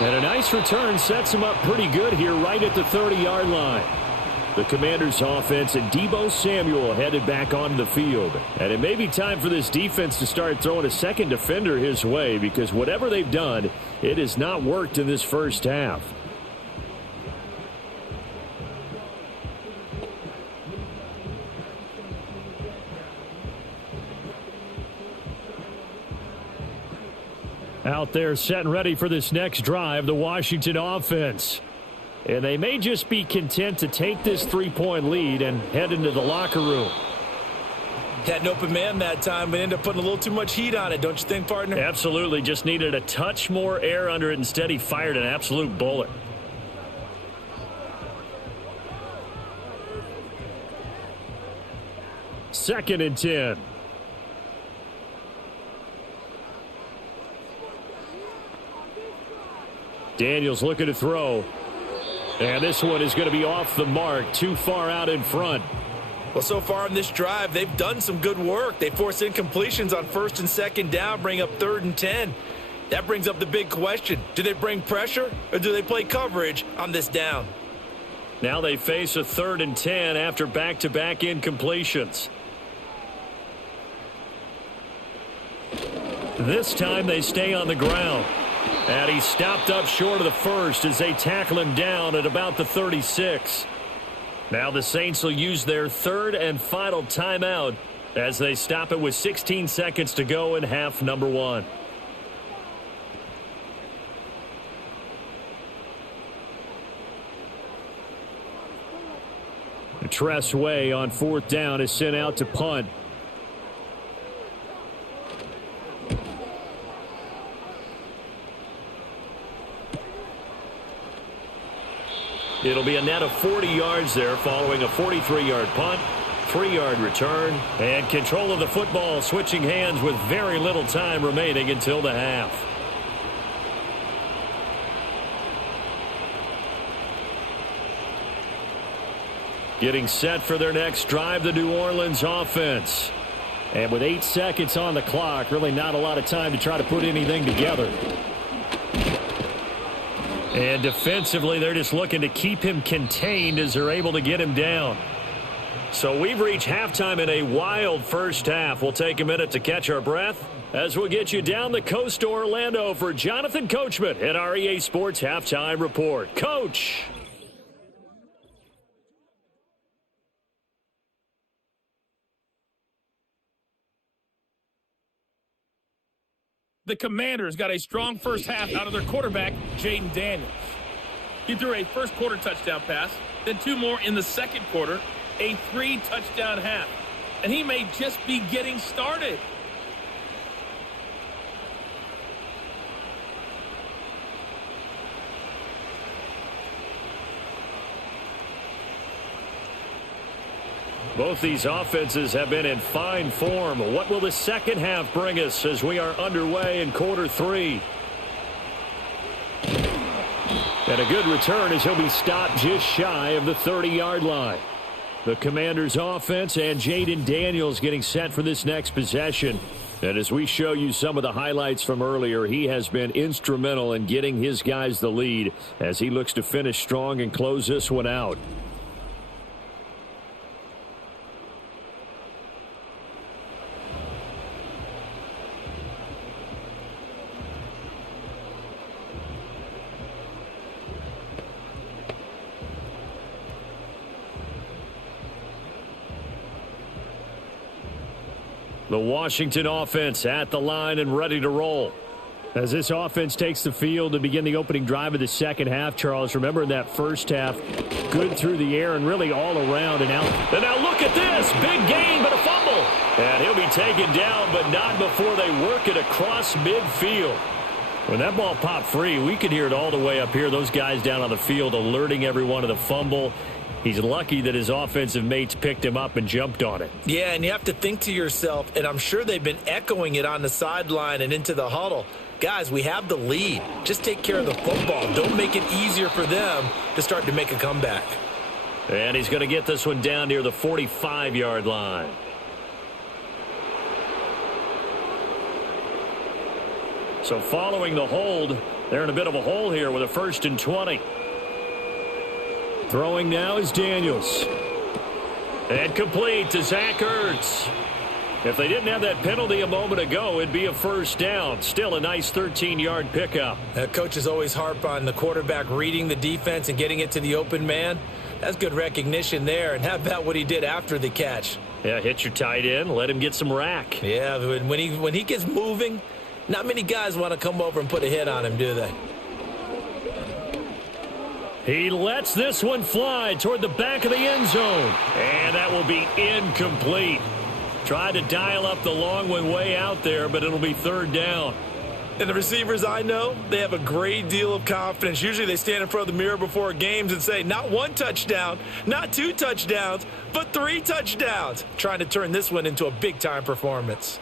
And a nice return sets him up pretty good here right at the 30-yard line. The Commanders' offense and Deebo Samuel headed back onto the field. And it may be time for this defense to start throwing a second defender his way, because whatever they've done, it has not worked in this first half. Out there set and ready for this next drive, the Washington offense. And they may just be content to take this 3-point lead and head into the locker room. Had an open man that time, but ended up putting a little too much heat on it, don't you think, partner? Absolutely. Just needed a touch more air under it. Instead, he fired an absolute bullet. Second and 10. Daniels looking to throw. And this one is going to be off the mark, too far out in front. Well, so far on this drive, they've done some good work. They force incompletions on first and second down, bring up 3rd and 10. That brings up the big question. Do they bring pressure or do they play coverage on this down? Now they face a 3rd and 10 after back-to-back incompletions. This time they stay on the ground. And he stopped up short of the first as they tackle him down at about the 36. Now the Saints will use their 3rd and final timeout as they stop it with 16 seconds to go in half number 1. Tress Way on 4th down is sent out to punt. It'll be a net of 40 yards there following a 43-yard punt, 3-yard return, and control of the football switching hands with very little time remaining until the half. Getting set for their next drive, the New Orleans offense. And with 8 seconds on the clock, really not a lot of time to try to put anything together. And defensively, they're just looking to keep him contained as they're able to get him down. So we've reached halftime in a wild first half. We'll take a minute to catch our breath as we'll get you down the coast to Orlando for Jonathan Coachman at our EA Sports Halftime Report. Coach. The Commanders got a strong first half out of their quarterback, Jaden Daniels. He threw a first-quarter touchdown pass, then 2 more in the second quarter, a 3-touchdown half. And he may just be getting started. Both these offenses have been in fine form. What will the second half bring us as we are underway in quarter 3? And a good return as he'll be stopped just shy of the 30-yard line. The Commanders offense and Jaden Daniels getting set for this next possession. And as we show you some of the highlights from earlier, he has been instrumental in getting his guys the lead as he looks to finish strong and close this one out. The Washington offense at the line and ready to roll. As this offense takes the field to begin the opening drive of the second half, Charles, remember in that first half, good through the air and really all around and out. And now look at this, big gain but a fumble. And he'll be taken down, but not before they work it across midfield. When that ball popped free, we could hear it all the way up here. Those guys down on the field alerting everyone of the fumble. He's lucky that his offensive mates picked him up and jumped on it. Yeah, and you have to think to yourself, and I'm sure they've been echoing it on the sideline and into the huddle. Guys, we have the lead. Just take care of the football. Don't make it easier for them to start to make a comeback. And he's going to get this one down near the 45-yard line. So following the hold, they're in a bit of a hole here with a 1st and 20. Throwing now is Daniels. And complete to Zach Ertz. If they didn't have that penalty a moment ago, it'd be a first down. Still a nice 13-yard pickup. Coaches always harp on the quarterback reading the defense and getting it to the open man. That's good recognition there. And how about what he did after the catch? Yeah, hit your tight end. Let him get some rack. Yeah, when he gets moving, not many guys want to come over and put a hit on him, do they? He lets this one fly toward the back of the end zone. And that will be incomplete. Tried to dial up the long one way out there, but it'll be third down. And the receivers I know, they have a great deal of confidence. Usually they stand in front of the mirror before games and say, not 1 touchdown, not 2 touchdowns, but 3 touchdowns. Trying to turn this one into a big-time performance.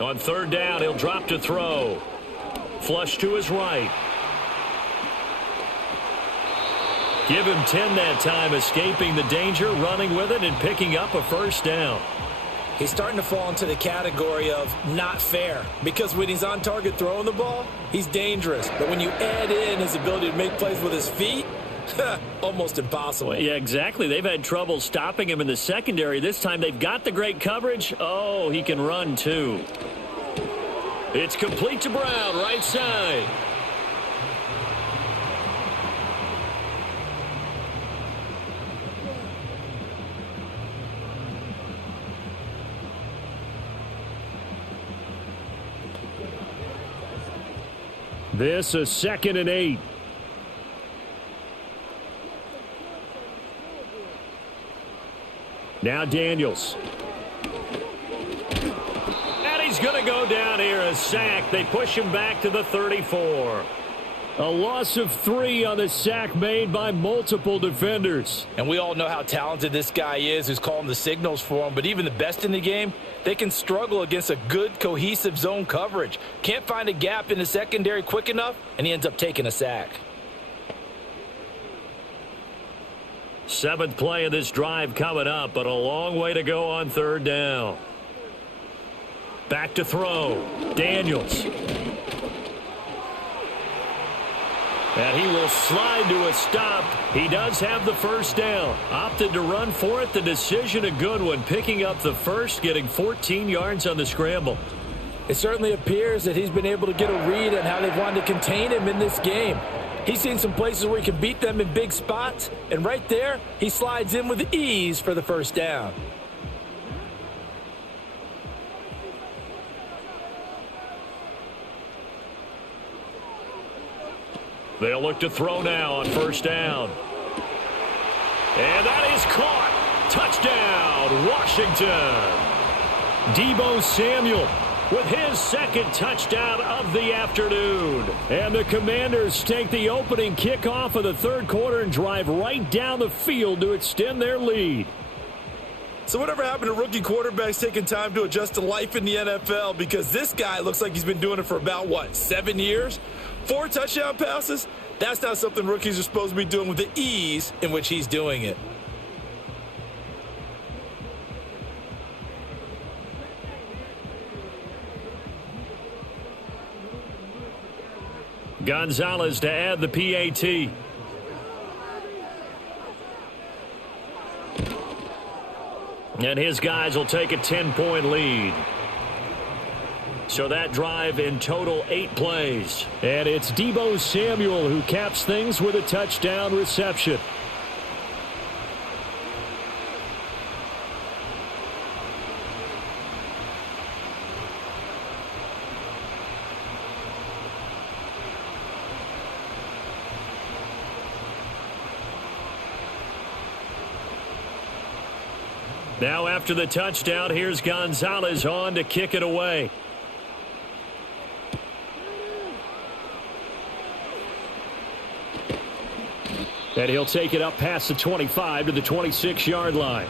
On third down, he'll drop to throw. Flush to his right. Give him 10 that time, escaping the danger, running with it, and picking up a first down. He's starting to fall into the category of not fair, because when he's on target throwing the ball, he's dangerous. But when you add in his ability to make plays with his feet, almost impossible. Well, yeah, exactly. They've had trouble stopping him in the secondary. This time they've got the great coverage. Oh, he can run too. It's complete to Brown, right side. This is 2nd and 8. Now Daniels. And he's going to go down here, a sack. They push him back to the 34. A loss of 3 on the sack made by multiple defenders. And we all know how talented this guy is who's calling the signals for him. But even the best in the game, they can struggle against a good, cohesive zone coverage. Can't find a gap in the secondary quick enough, and he ends up taking a sack. 7th play of this drive coming up, but a long way to go on third down. Back to throw. Daniels. And he will slide to a stop. He does have the first down. Opted to run for it. The decision a good one. Picking up the first, getting 14 yards on the scramble. It certainly appears that he's been able to get a read on how they've wanted to contain him in this game. He's seen some places where he can beat them in big spots. And right there, he slides in with ease for the first down. They'll look to throw now on first down. And that is caught. Touchdown, Washington. Deebo Samuel with his 2nd touchdown of the afternoon. And the Commanders take the opening kickoff of the 3rd quarter and drive right down the field to extend their lead. So whatever happened to rookie quarterbacks taking time to adjust to life in the NFL? Because this guy looks like he's been doing it for about, 7 years? 4 touchdown passes? That's not something rookies are supposed to be doing with the ease in which he's doing it. Gonzalez to add the PAT. And his guys will take a 10-point lead. So that drive in total 8 plays. And it's Deebo Samuel who caps things with a touchdown reception. Now after the touchdown, here's Gonzalez on to kick it away. And he'll take it up past the 25 to the 26-yard line.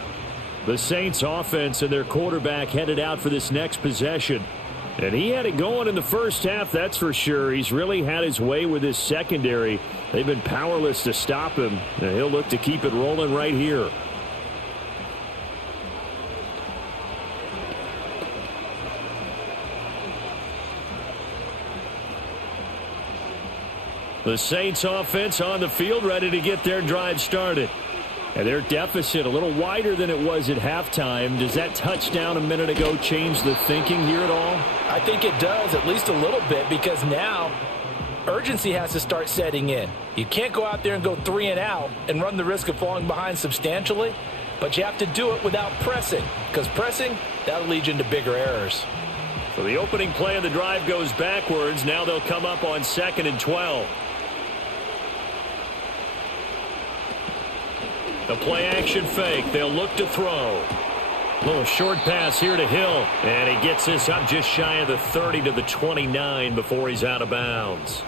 The Saints offense and their quarterback headed out for this next possession. And he had it going in the first half, that's for sure. He's really had his way with his secondary. They've been powerless to stop him. And he'll look to keep it rolling right here. The Saints offense on the field ready to get their drive started. And their deficit a little wider than it was at halftime. Does that touchdown a minute ago change the thinking here at all? I think it does, at least a little bit, because now urgency has to start setting in. You can't go out there and go 3 and out and run the risk of falling behind substantially, but you have to do it without pressing, because pressing, that'll lead you into bigger errors. So the opening play of the drive goes backwards. Now they'll come up on 2nd and 12. The play action fake. They'll look to throw. Little short pass here to Hill. And he gets this up just shy of the 30 to the 29 before he's out of bounds.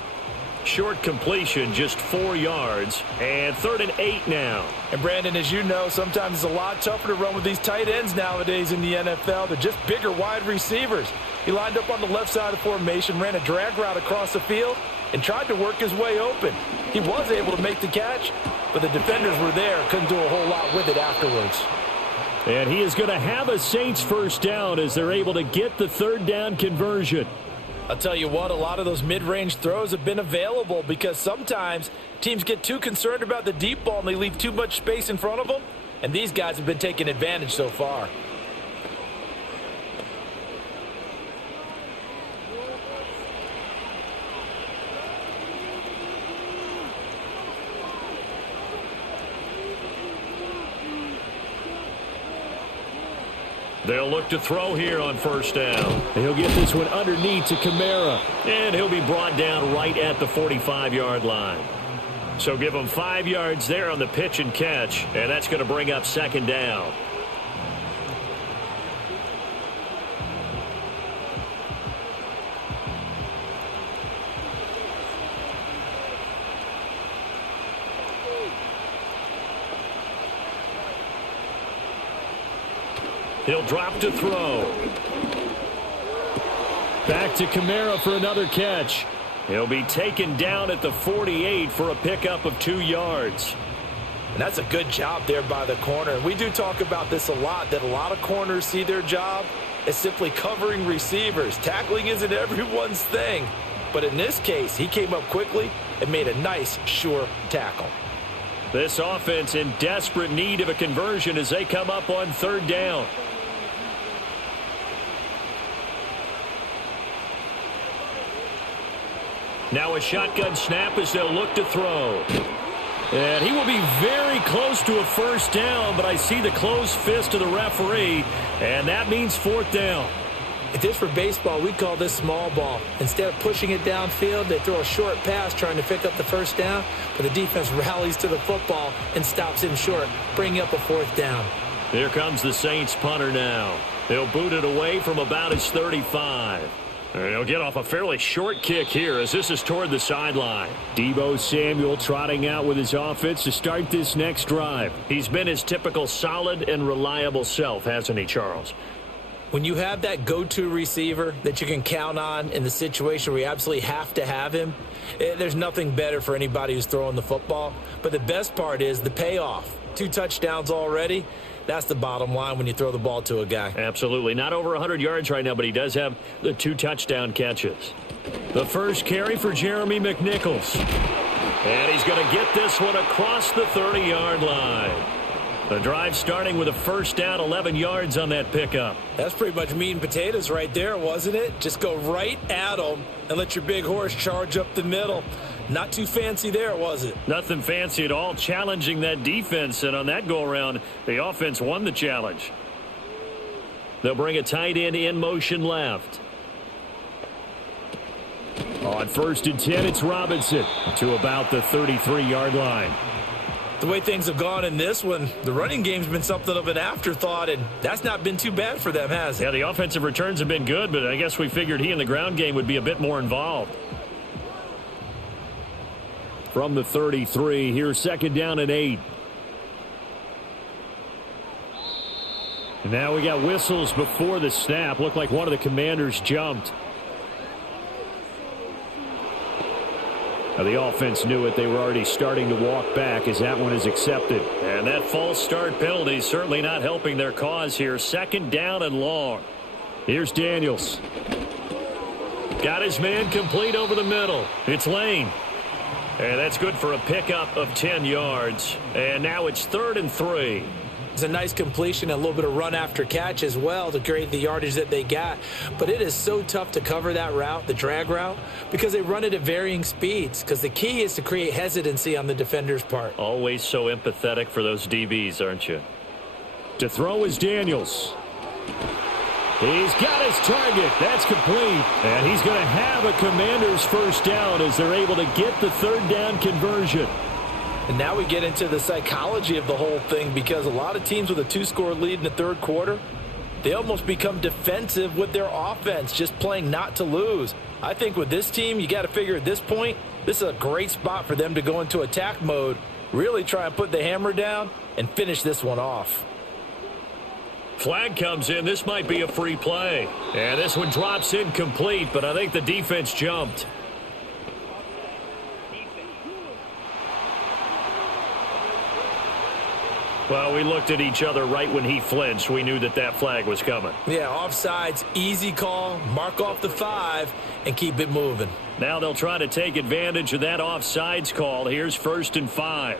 Short completion, just 4 yards. And 3rd and 8 now. And Brandon, as you know, sometimes it's a lot tougher to run with these tight ends nowadays in the NFL. They're just bigger wide receivers. He lined up on the left side of the formation, ran a drag route across the field, and tried to work his way open. He was able to make the catch, but the defenders were there, couldn't do a whole lot with it afterwards. And he is going to have a Saints first down as they're able to get the 3rd down conversion. I'll tell you what, a lot of those mid-range throws have been available because sometimes teams get too concerned about the deep ball and they leave too much space in front of them, and these guys have been taking advantage so far. They'll look to throw here on first down. He'll get this one underneath to Kamara. And he'll be brought down right at the 45-yard line. So give him 5 yards there on the pitch and catch, and that's going to bring up 2nd down. He'll drop to throw. Back to Kamara for another catch. He'll be taken down at the 48 for a pickup of 2 yards. And that's a good job there by the corner. We do talk about this a lot, that a lot of corners see their job as simply covering receivers. Tackling isn't everyone's thing. But in this case, he came up quickly and made a nice, sure tackle. This offense in desperate need of a conversion as they come up on 3rd down. Now a shotgun snap as they'll look to throw. And he will be very close to a first down, but I see the closed fist of the referee, and that means 4th down. If this were baseball, we'd call this small ball. Instead of pushing it downfield, they throw a short pass trying to pick up the first down, but the defense rallies to the football and stops him short, bringing up a 4th down. Here comes the Saints punter now. They'll boot it away from about his 35. And he'll get off a fairly short kick here as this is toward the sideline. Deebo Samuel trotting out with his offense to start this next drive. He's been his typical solid and reliable self, hasn't he, Charles? When you have that go-to receiver that you can count on in the situation where you absolutely have to have him, there's nothing better for anybody who's throwing the football. But the best part is the payoff. 2 touchdowns already. That's the bottom line when you throw the ball to a guy. Absolutely. Not over 100 yards right now, but he does have the 2 touchdown catches. The first carry for Jeremy McNichols. And he's going to get this one across the 30-yard line. The drive starting with a first down, 11 yards on that pickup. That's pretty much meat and potatoes right there, wasn't it? Just go right at them and let your big horse charge up the middle. Not too fancy there, was it? Nothing fancy at all, challenging that defense. And on that go-around, the offense won the challenge. They'll bring a tight end in motion left. On 1st and 10, it's Robinson to about the 33-yard line. The way things have gone in this one, the running game's been something of an afterthought, and that's not been too bad for them, has it? Yeah, the offensive returns have been good, but I guess we figured he in the ground game would be a bit more involved. From the 33, here's 2nd down and 8. And now we got whistles before the snap. Looked like one of the Commanders jumped. Now the offense knew it. They were already starting to walk back as that one is accepted. And that false start penalty is certainly not helping their cause here. 2nd down and long. Here's Daniels. Got his man complete over the middle. It's Lane. And that's good for a pickup of 10 yards. And now it's 3rd and 3. It's a nice completion, a little bit of run after catch as well to create the yardage that they got. But it is so tough to cover that route, the drag route, because they run it at varying speeds. Because the key is to create hesitancy on the defender's part. Always so empathetic for those DBs, aren't you? To throw is Daniels. He's got his target. That's complete. And he's going to have a Commander's first down as they're able to get the 3rd down conversion. And now we get into the psychology of the whole thing, because a lot of teams with a 2-score lead in the third quarter, they almost become defensive with their offense, just playing not to lose. I think with this team, you got to figure at this point, this is a great spot for them to go into attack mode, really try and put the hammer down and finish this one off. Flag comes in. This might be a free play. And this one drops incomplete, but I think the defense jumped. Well, we looked at each other right when he flinched. We knew that that flag was coming. Yeah, offsides, easy call, mark off the 5, and keep it moving. Now they'll try to take advantage of that offsides call. Here's 1st and 5.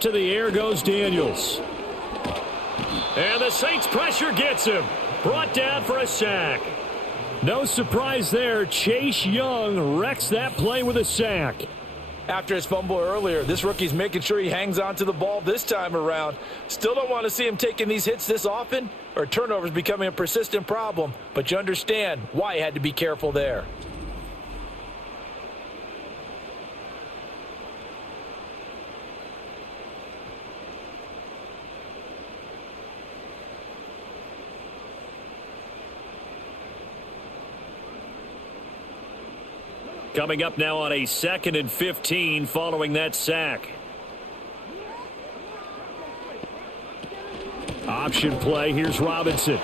To the air goes Daniels. And the Saints pressure gets him. Brought down for a sack. No surprise there. Chase Young wrecks that play with a sack. After his fumble earlier, this rookie's making sure he hangs on to the ball this time around. Still don't want to see him taking these hits this often, or turnovers becoming a persistent problem, but you understand why he had to be careful there. Coming up now on a 2nd and 15 following that sack. Option play. Here's Robinson.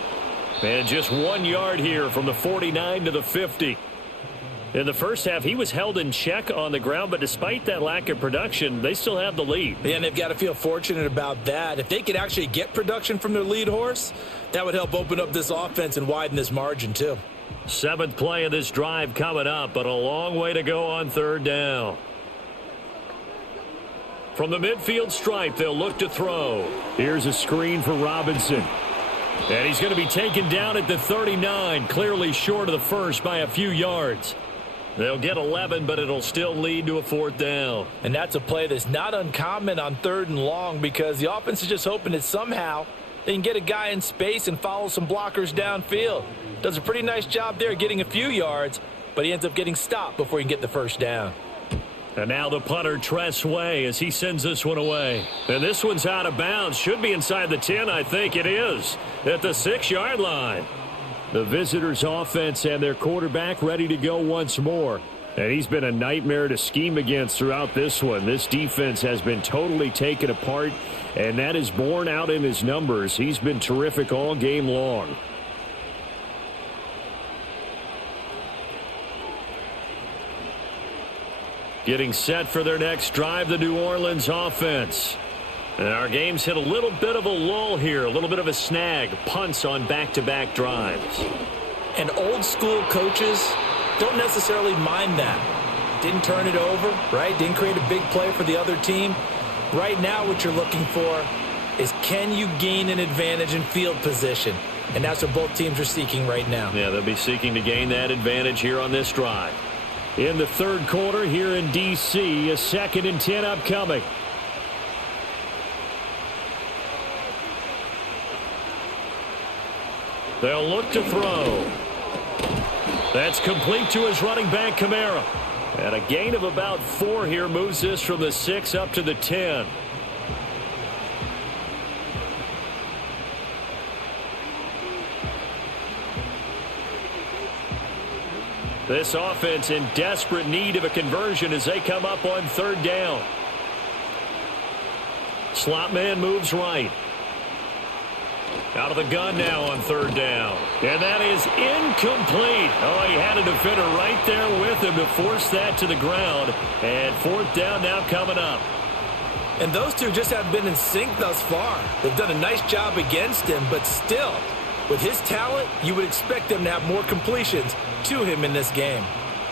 And just 1 yard here from the 49 to the 50. In the first half, he was held in check on the ground, but despite that lack of production, they still have the lead. Yeah, and they've got to feel fortunate about that. If they could actually get production from their lead horse, that would help open up this offense and widen this margin too. 7th play of this drive coming up, but a long way to go on 3rd down. From the midfield stripe, they'll look to throw. Here's a screen for Robinson. And he's going to be taken down at the 39, clearly short of the first by a few yards. They'll get 11, but it'll still lead to a 4th down. And that's a play that's not uncommon on 3rd and long, because the offense is just hoping that somehow they can get a guy in space and follow some blockers downfield. Does a pretty nice job there getting a few yards, but he ends up getting stopped before he can get the 1st down. And now the punter, Tress Way, as he sends this one away. And this one's out of bounds. Should be inside the 10, I think it is, at the 6-yard line. The visitors' offense and their quarterback ready to go once more. And he's been a nightmare to scheme against throughout this one. This defense has been totally taken apart, and that is borne out in his numbers. He's been terrific all game long. Getting set for their next drive, the New Orleans offense. And our game's hit a little bit of a lull here, a little bit of a snag. Punts on back-to-back drives. And old-school coaches don't necessarily mind that. Didn't turn it over, right? Didn't create a big play for the other team. Right now what you're looking for is, can you gain an advantage in field position? And that's what both teams are seeking right now. Yeah, they'll be seeking to gain that advantage here on this drive. In the 3rd quarter here in D.C., a 2nd and 10 upcoming. They'll look to throw. That's complete to his running back, Kamara. And a gain of about 4 here moves this from the 6 up to the 10. This offense in desperate need of a conversion as they come up on 3rd down. Slot man moves right. Out of the gun now on 3rd down. And that is incomplete. Oh, he had a defender right there with him to force that to the ground. And 4th down now coming up. And those two just have been in sync thus far. They've done a nice job against him, but still, with his talent, you would expect them to have more completions to him in this game.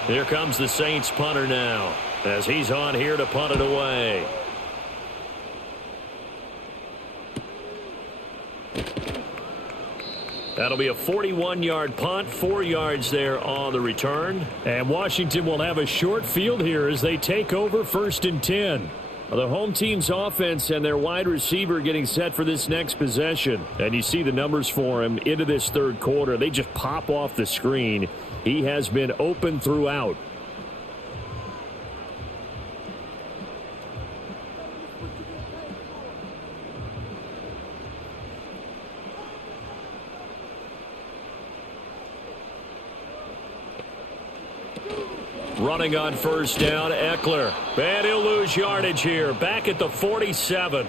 Here comes the Saints punter now, as he's on here to punt it away. That'll be a 41-yard punt, 4 yards there on the return. And Washington will have a short field here as they take over 1st and 10. The home team's offense and their wide receiver getting set for this next possession. And you see the numbers for him into this 3rd quarter. They just pop off the screen. He has been open throughout. Running on first down, Eckler. And he'll lose yardage here. Back at the 47.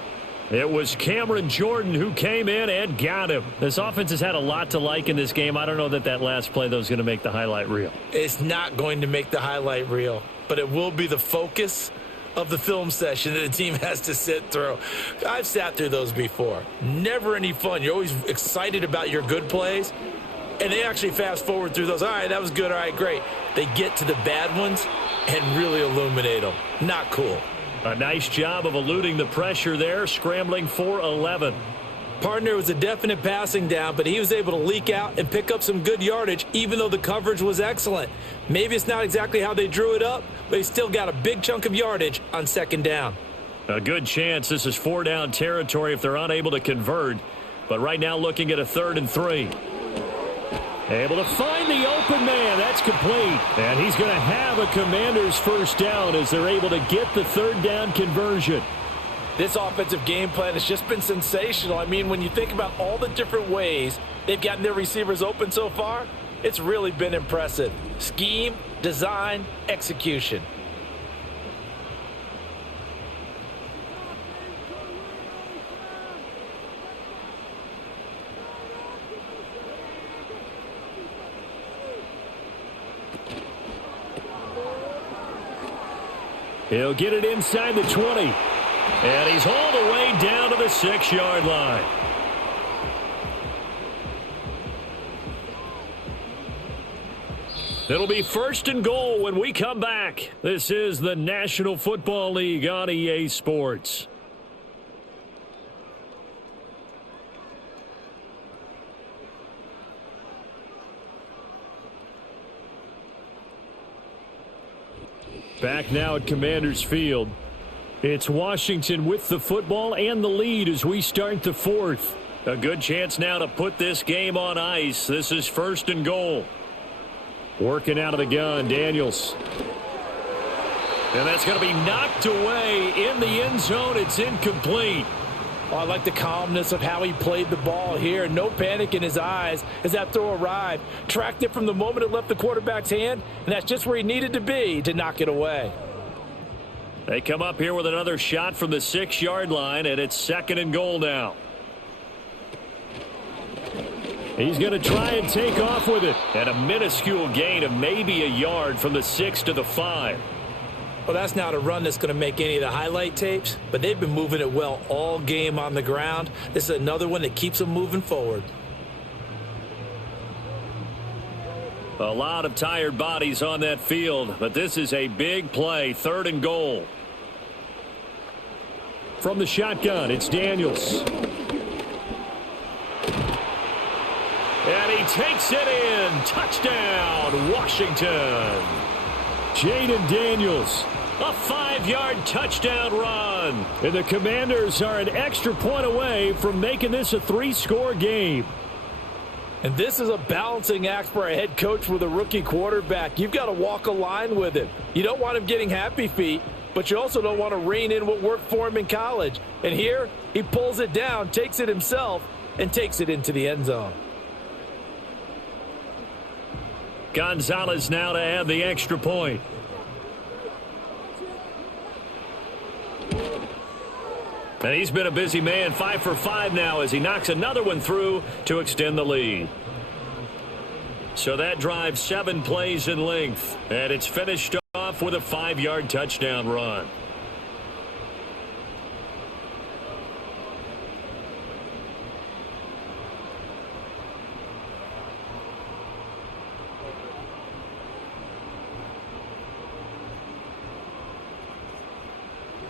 It was Cameron Jordan who came in and got him. This offense has had a lot to like in this game. I don't know that last play, though, is going to make the highlight reel. It's not going to make the highlight reel, but it will be the focus of the film session that the team has to sit through. I've sat through those before. Never any fun. You're always excited about your good plays, and they actually fast forward through those. All right, that was good. All right, great. They get to the bad ones and really illuminate them. Not cool. A nice job of eluding the pressure there, scrambling for 11. Partner was a definite passing down, but he was able to leak out and pick up some good yardage, even though the coverage was excellent. Maybe it's not exactly how they drew it up, but he still got a big chunk of yardage on second down. A good chance this is 4-down territory if they're unable to convert. But right now looking at a 3rd and 3. Able to find the open man. That's complete. And he's going to have a Commanders first down as they're able to get the 3rd down conversion. This offensive game plan has just been sensational. I mean, when you think about all the different ways they've gotten their receivers open so far, it's really been impressive. Scheme, design, execution. He'll get it inside the 20. And he's all the way down to the 6-yard line. It'll be 1st and goal when we come back. This is the National Football League on EA Sports. Back now at Commanders Field. It's Washington with the football and the lead as we start the 4th. A good chance now to put this game on ice. This is 1st and goal. Working out of the gun, Daniels. And that's going to be knocked away in the end zone. It's incomplete. Oh, I like the calmness of how he played the ball here. No panic in his eyes as that throw arrived. Tracked it from the moment it left the quarterback's hand, and that's just where he needed to be to knock it away. They come up here with another shot from the 6-yard line, and it's 2nd and goal now. He's going to try and take off with it. And a minuscule gain of maybe a yard from the 6 to the 5. Well, that's not a run that's going to make any of the highlight tapes, but they've been moving it well all game on the ground. This is another one that keeps them moving forward. A lot of tired bodies on that field, but this is a big play. 3rd and goal. From the shotgun, it's Daniels. And he takes it in. Touchdown, Washington. Jaden Daniels, a 5-yard touchdown run. And the Commanders are an extra point away from making this a 3-score game. And this is a balancing act for a head coach with a rookie quarterback. You've got to walk a line with him. You don't want him getting happy feet, but you also don't want to rein in what worked for him in college. And here, he pulls it down, takes it himself, and takes it into the end zone. Gonzalez now to add the extra point. And he's been a busy man, 5 for 5 now as he knocks another one through to extend the lead. So that drive 7 plays in length, and it's finished off with a 5-yard touchdown run.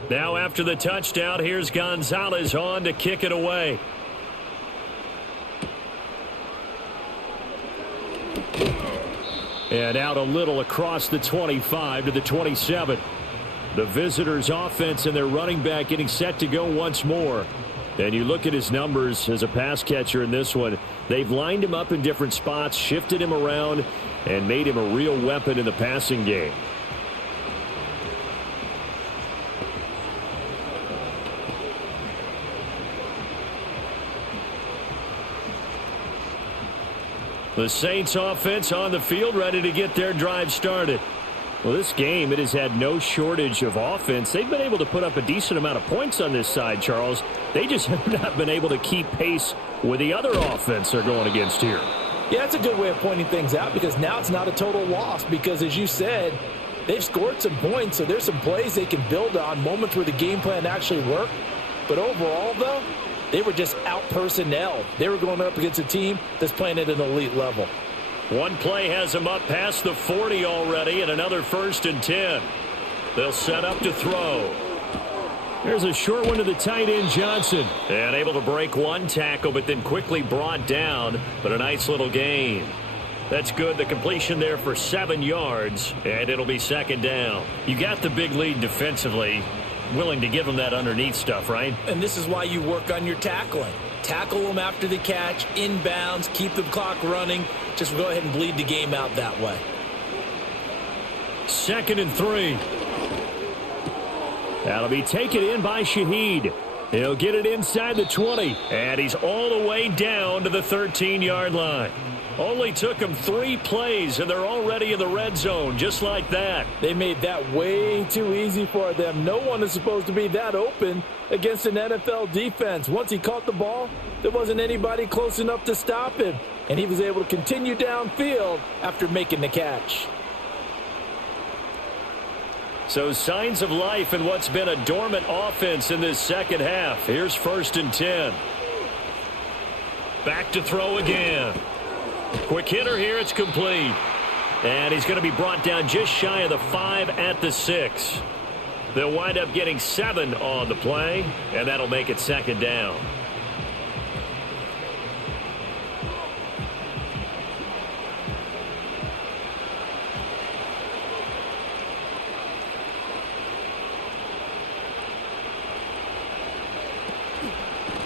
Now after the touchdown, here's Gonzalez on to kick it away. And out a little across the 25 to the 27. The visitors' offense and their running back getting set to go once more. And you look at his numbers as a pass catcher in this one. They've lined him up in different spots, shifted him around, and made him a real weapon in the passing game. The Saints offense on the field ready to get their drive started. Well, this game, it has had no shortage of offense. They've been able to put up a decent amount of points on this side, Charles. They just have not been able to keep pace with the other offense they're going against here. Yeah, that's a good way of pointing things out because now it's not a total loss because, as you said, they've scored some points, so there's some plays they can build on, moments where the game plan actually worked. But overall, though, they were just out-personnelled. They were going up against a team that's playing at an elite level. One play has them up past the 40 already, and another 1st and 10. They'll set up to throw. There's a short one to the tight end, Johnson. And able to break one tackle, but then quickly brought down. But a nice little gain. That's good. The completion there for 7 yards, and it'll be 2nd down. You got the big lead defensively. Willing to give them that underneath stuff, right? And this is why you work on your tackling. Tackle them after the catch, inbounds, keep the clock running. Just go ahead and bleed the game out that way. 2nd and 3. That'll be taken in by Shaheed. He'll get it inside the 20. And he's all the way down to the 13-yard line. Only took them 3 plays, and they're already in the red zone, just like that. They made that way too easy for them. No one is supposed to be that open against an NFL defense. Once he caught the ball, there wasn't anybody close enough to stop him, and he was able to continue downfield after making the catch. So signs of life in what's been a dormant offense in this second half. Here's 1st and 10. Back to throw again. Quick hitter here, it's complete. And he's going to be brought down just shy of the 5 at the 6. They'll wind up getting 7 on the play, and that'll make it 2nd down.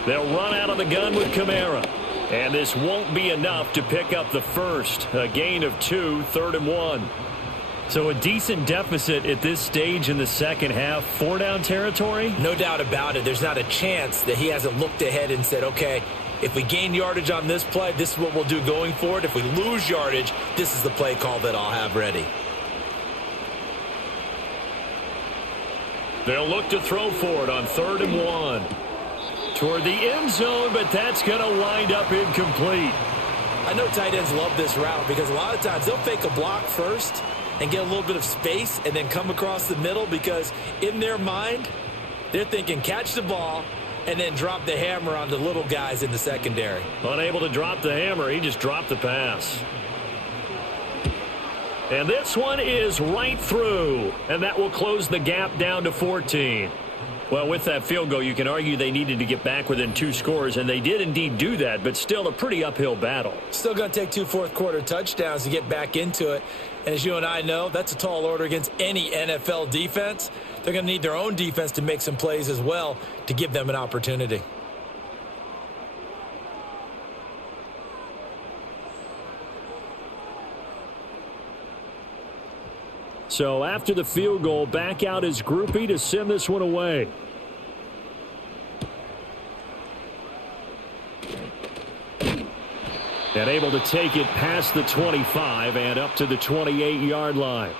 They'll run out of the gun with Kamara. And this won't be enough to pick up the first. A gain of 2, 3rd and 1. So a decent deficit at this stage in the second half. 4-down territory? No doubt about it. There's not a chance that he hasn't looked ahead and said, okay, if we gain yardage on this play, this is what we'll do going forward. If we lose yardage, this is the play call that I'll have ready. They'll look to throw for it on 3rd and 1. Toward the end zone, but that's going to wind up incomplete. I know tight ends love this route because a lot of times they'll fake a block first and get a little bit of space and then come across the middle because in their mind, they're thinking catch the ball and then drop the hammer on the little guys in the secondary. Unable to drop the hammer, he just dropped the pass. And this one is right through, and that will close the gap down to 14. Well, with that field goal, you can argue they needed to get back within 2 scores, and they did indeed do that, but still a pretty uphill battle. Still going to take 2 fourth-quarter touchdowns to get back into it. And as you and I know, that's a tall order against any NFL defense. They're going to need their own defense to make some plays as well to give them an opportunity. So after the field goal, back out is Groupie to send this one away. And able to take it past the 25 and up to the 28-yard line.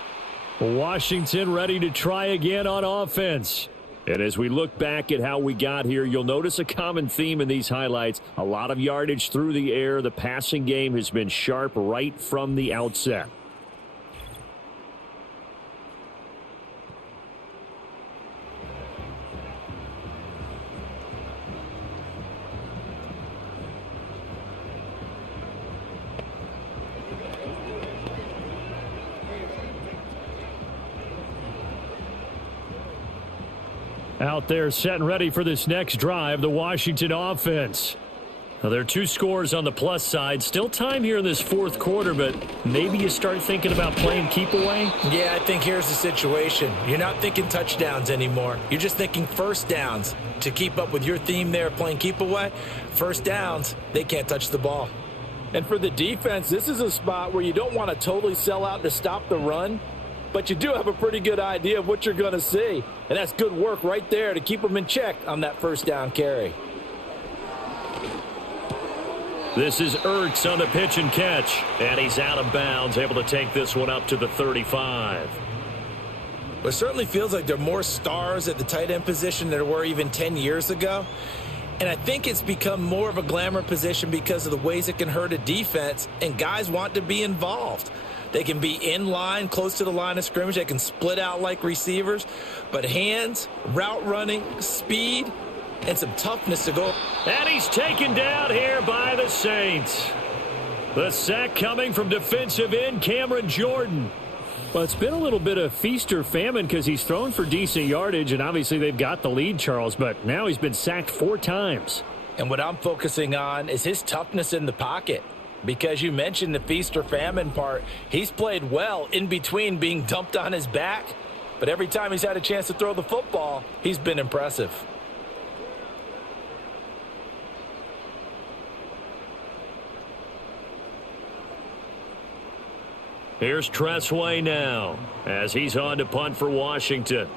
Washington ready to try again on offense. And as we look back at how we got here, you'll notice a common theme in these highlights. A lot of yardage through the air. The passing game has been sharp right from the outset. Out there set and ready for this next drive, the Washington offense. Now, there are 2 scores on the plus side. Still time here in this 4th quarter, but maybe you start thinking about playing keep away? Yeah, I think here's the situation. You're not thinking touchdowns anymore. You're just thinking first downs. To keep up with your theme there, playing keep away, first downs, they can't touch the ball. And for the defense, this is a spot where you don't want to totally sell out to stop the run, but you do have a pretty good idea of what you're going to see. And that's good work right there to keep them in check on that first down carry. This is Ertz on the pitch and catch. And he's out of bounds, able to take this one up to the 35. But it certainly feels like there are more stars at the tight end position than there were even 10 years ago. And I think it's become more of a glamour position because of the ways it can hurt a defense, and guys want to be involved. They can be in line, close to the line of scrimmage. They can split out like receivers. But hands, route running, speed, and some toughness to go. And he's taken down here by the Saints. The sack coming from defensive end Cameron Jordan. Well, it's been a little bit of feast or famine because he's thrown for decent yardage, and obviously they've got the lead, Charles, but now he's been sacked 4 times. And what I'm focusing on is his toughness in the pocket, because you mentioned the feast or famine part. He's played well in between being dumped on his back, but every time he's had a chance to throw the football, he's been impressive. Here's Tressway now as he's on to punt for Washington.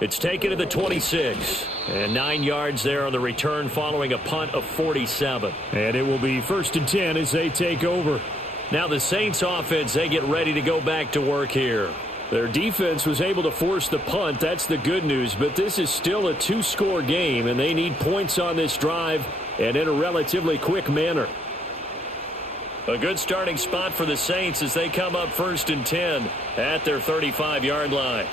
It's taken to the 26, and 9 yards there on the return following a punt of 47. And it will be 1st and 10 as they take over. Now the Saints offense, they get ready to go back to work here. Their defense was able to force the punt. That's the good news. But this is still a 2-score game, and they need points on this drive and in a relatively quick manner. A good starting spot for the Saints as they come up 1st and 10 at their 35-yard line.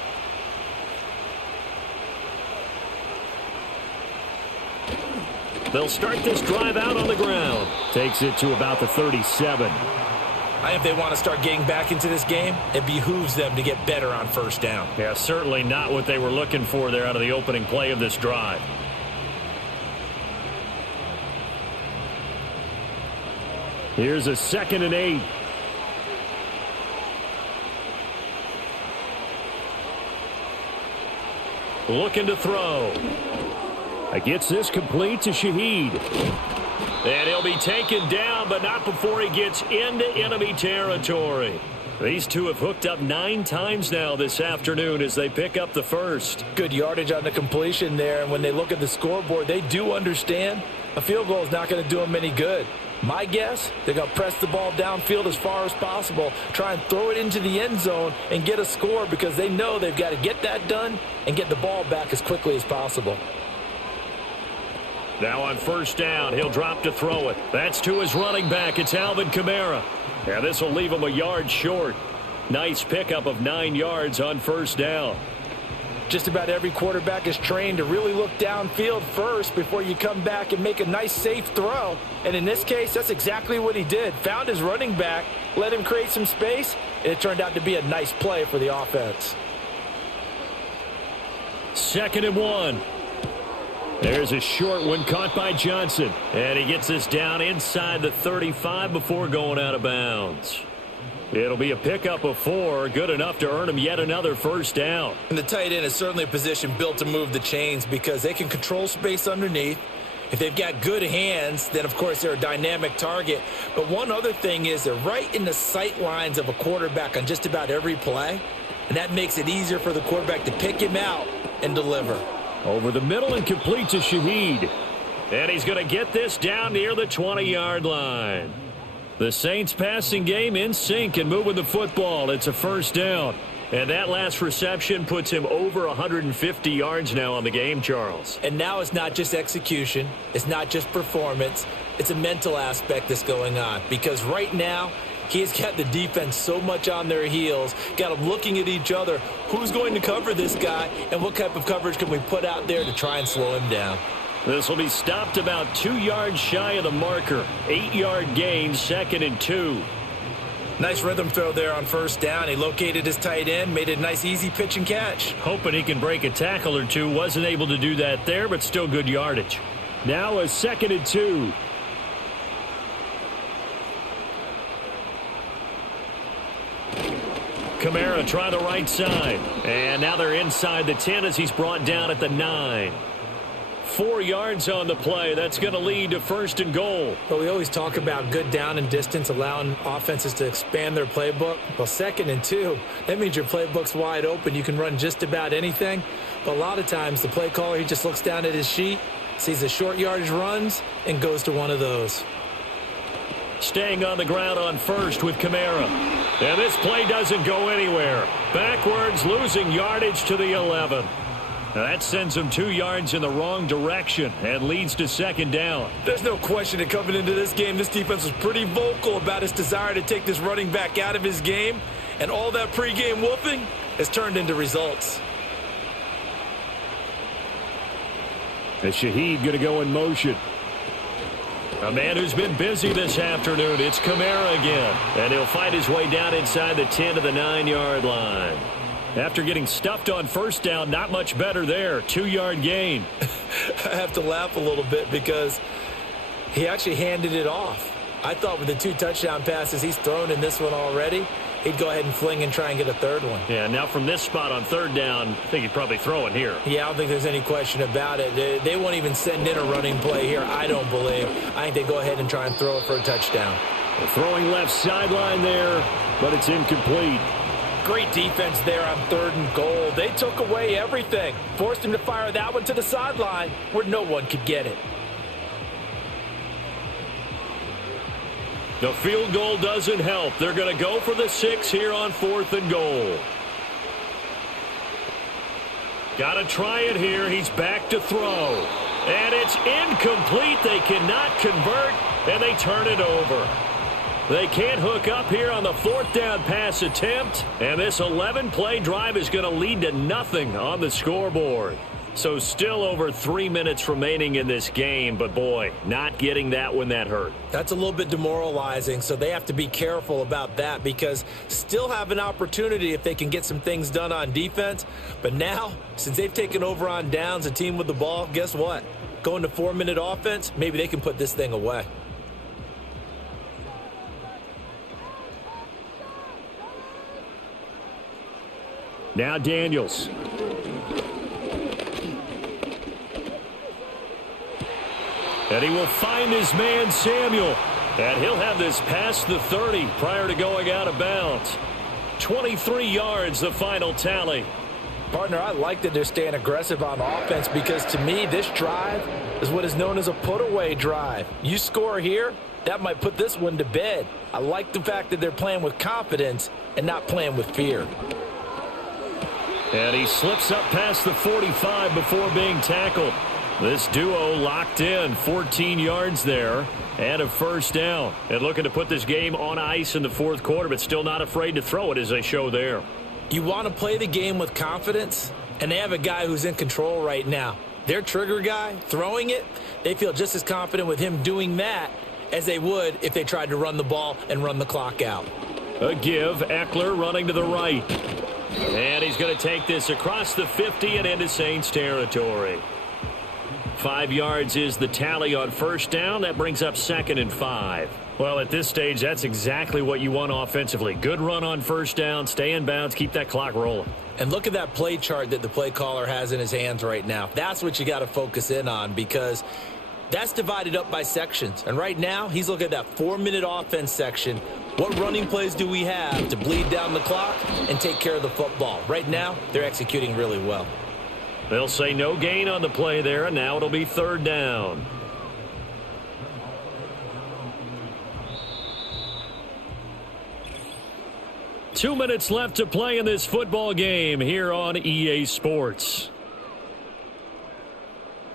They'll start this drive out on the ground. Takes it to about the 37. If they want to start getting back into this game, it behooves them to get better on 1st down. Yeah, certainly not what they were looking for there out of the opening play of this drive. Here's a 2nd and 8. Looking to throw. Gets this complete to Shaheed. And he'll be taken down, but not before he gets into enemy territory. These two have hooked up 9 times now this afternoon as they pick up the first. Good yardage on the completion there, and when they look at the scoreboard, they do understand a field goal is not going to do them any good. My guess, they're going to press the ball downfield as far as possible, try and throw it into the end zone and get a score because they know they've got to get that done and get the ball back as quickly as possible. Now on 1st down, he'll drop to throw it. That's to his running back. It's Alvin Kamara. Yeah, this will leave him a yard short. Nice pickup of 9 yards on 1st down. Just about every quarterback is trained to really look downfield first before you come back and make a nice, safe throw. And in this case, that's exactly what he did. Found his running back, let him create some space, and it turned out to be a nice play for the offense. 2nd and 1. There's a short one caught by Johnson. And he gets this down inside the 35 before going out of bounds. It'll be a pickup of 4, good enough to earn him yet another 1st down. And the tight end is certainly a position built to move the chains because they can control space underneath. If they've got good hands, then of course they're a dynamic target. But one other thing is they're right in the sight lines of a quarterback on just about every play. And that makes it easier for the quarterback to pick him out and deliver. Over the middle and complete to Shaheed. And he's going to get this down near the 20-yard line. The Saints passing game in sync and moving the football. It's a 1st down. And that last reception puts him over 150 yards now on the game, Charles. And now it's not just execution. It's not just performance. It's a mental aspect that's going on. Because right now, he's got the defense so much on their heels, got them looking at each other. Who's going to cover this guy, and what type of coverage can we put out there to try and slow him down? This will be stopped about 2 yards shy of the marker. 8-yard gain, 2nd and 2. Nice rhythm throw there on 1st down. He located his tight end, made it a nice easy pitch and catch. Hoping he can break a tackle or two. Wasn't able to do that there, but still good yardage. Now a 2nd and 2. Kamara try the right side. And now they're inside the 10 as he's brought down at the 9. 4 yards on the play. That's going to lead to 1st and goal. Well, we always talk about good down and distance, allowing offenses to expand their playbook. Well, 2nd and 2, that means your playbook's wide open. You can run just about anything. But a lot of times, the play caller, he just looks down at his sheet, sees the short yardage runs, and goes to one of those. staying on the ground on first with Kamara. And this play doesn't go anywhere. Backwards, losing yardage to the 11. Now that sends him 2 yards in the wrong direction and leads to second down. There's no question that coming into this game, this defense was pretty vocal about its desire to take this running back out of his game. And all that pregame wolfing has turned into results. And Shough going to go in motion. A man who's been busy this afternoon. It's Kamara again. And he'll fight his way down inside the 10 to the 9-yard line. After getting stuffed on first down, not much better there. 2-yard gain. I have to laugh a little bit because he actually handed it off. I thought with the 2 touchdown passes he's thrown in this one already, he'd go ahead and fling and try and get a third one. Yeah, now from this spot on third down, I think he'd probably throw it here. Yeah, I don't think there's any question about it. They won't even send in a running play here, I don't believe. I think they go ahead and try and throw it for a touchdown. The throwing left sideline there, but it's incomplete. Great defense there on 3rd and goal. They took away everything. Forced him to fire that one to the sideline where no one could get it. The field goal doesn't help. They're going to go for the 6 here on 4th and goal. Got to try it here. He's back to throw. And it's incomplete. They cannot convert, and they turn it over. They can't hook up here on the 4th down pass attempt, and this 11-play drive is going to lead to nothing on the scoreboard. So still over 3 minutes remaining in this game, but boy, not getting that when that hurt. That's a little bit demoralizing, so they have to be careful about that because still have an opportunity if they can get some things done on defense. But now, since they've taken over on downs, a team with the ball, guess what? Going to 4-minute offense, maybe they can put this thing away. Now Daniels. And he will find his man, Samuel. And he'll have this past the 30 prior to going out of bounds. 23 yards, the final tally. Partner, I like that they're staying aggressive on offense because to me, this drive is what is known as a put-away drive. You score here, that might put this one to bed. I like the fact that they're playing with confidence and not playing with fear. And he slips up past the 45 before being tackled. This duo locked in, 14 yards there, and a first down. And looking to put this game on ice in the 4th quarter, but still not afraid to throw it as they show there. You want to play the game with confidence, and they have a guy who's in control right now. Their trigger guy, throwing it, they feel just as confident with him doing that as they would if they tried to run the ball and run the clock out. A give, Eckler running to the right. And he's going to take this across the 50 and into Saints territory. 5 yards is the tally on first down. That brings up 2nd and 5. Well, at this stage, that's exactly what you want offensively. Good run on first down, stay in bounds, keep that clock rolling. And look at that play chart that the play caller has in his hands right now. That's what you got to focus in on because that's divided up by sections. And right now, he's looking at that 4-minute offense section. What running plays do we have to bleed down the clock and take care of the football? Right now, they're executing really well. They'll say no gain on the play there, and now it'll be 3rd down. Two minutes left to play in this football game here on EA Sports.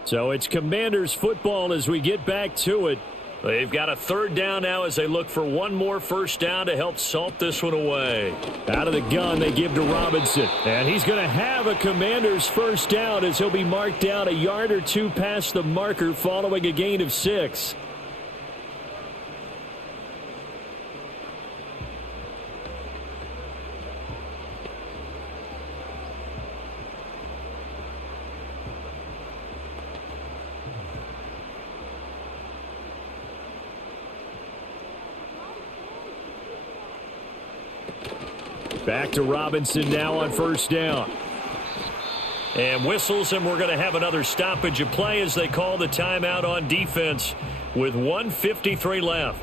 So it's Commanders football as we get back to it. They've got a 3rd down now as they look for one more first down to help salt this one away. Out of the gun, they give to Robinson. And he's going to have a Commanders first down as he'll be marked down a yard or 2 past the marker following a gain of 6. Back to Robinson now on first down. And whistles, and we're going to have another stoppage of play as they call the timeout on defense with 1:53 left.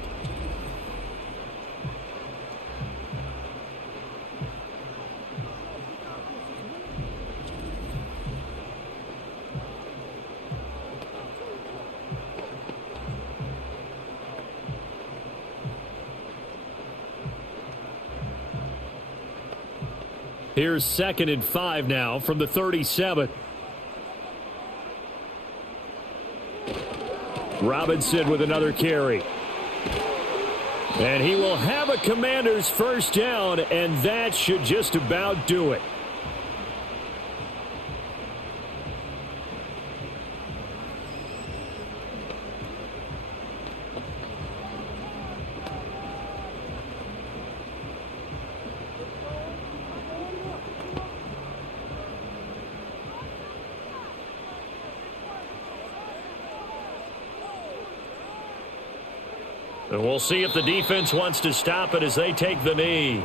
Here's 2nd and 5 now from the 37. Robinson with another carry. And he will have a Commanders first down, and that should just about do it. And we'll see if the defense wants to stop it as they take the knee.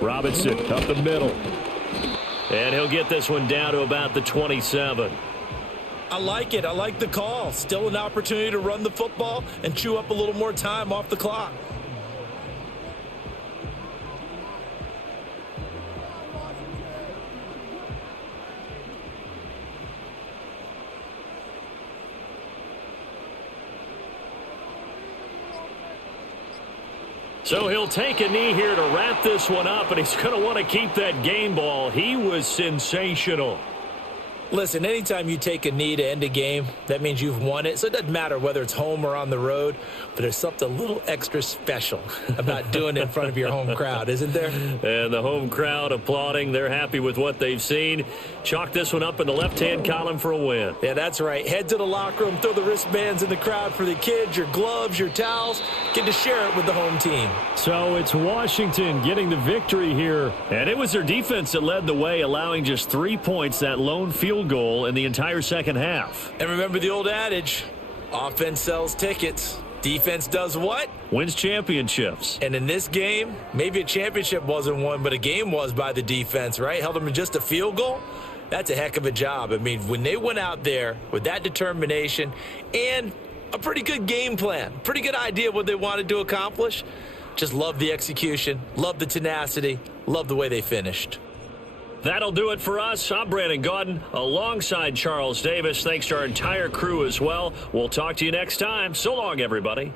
Robinson up the middle. And he'll get this one down to about the 27. I like it. I like the call. Still an opportunity to run the football and chew up a little more time off the clock. So he'll take a knee here to wrap this one up, and he's going to want to keep that game ball. He was sensational. Listen, anytime you take a knee to end a game, that means you've won it. So it doesn't matter whether it's home or on the road, but there's something a little extra special about doing it in front of your home crowd, isn't there? And the home crowd applauding. They're happy with what they've seen. Chalk this one up in the left-hand column for a win. Yeah, that's right. Head to the locker room, throw the wristbands in the crowd for the kids, your gloves, your towels. Get to share it with the home team. So it's Washington getting the victory here. And it was their defense that led the way, allowing just 3 points, that lone field goal in the entire second half. And remember the old adage, offense sells tickets. Defense does what? Wins championships. And in this game, maybe a championship wasn't won, but a game was by the defense, right? Held them in just a field goal. That's a heck of a job. I mean, when they went out there with that determination and a pretty good game plan, pretty good idea of what they wanted to accomplish, just love the execution, love the tenacity, love the way they finished. That'll do it for us. I'm Brandon Gaudin alongside Charles Davis. Thanks to our entire crew as well. We'll talk to you next time. So long, everybody.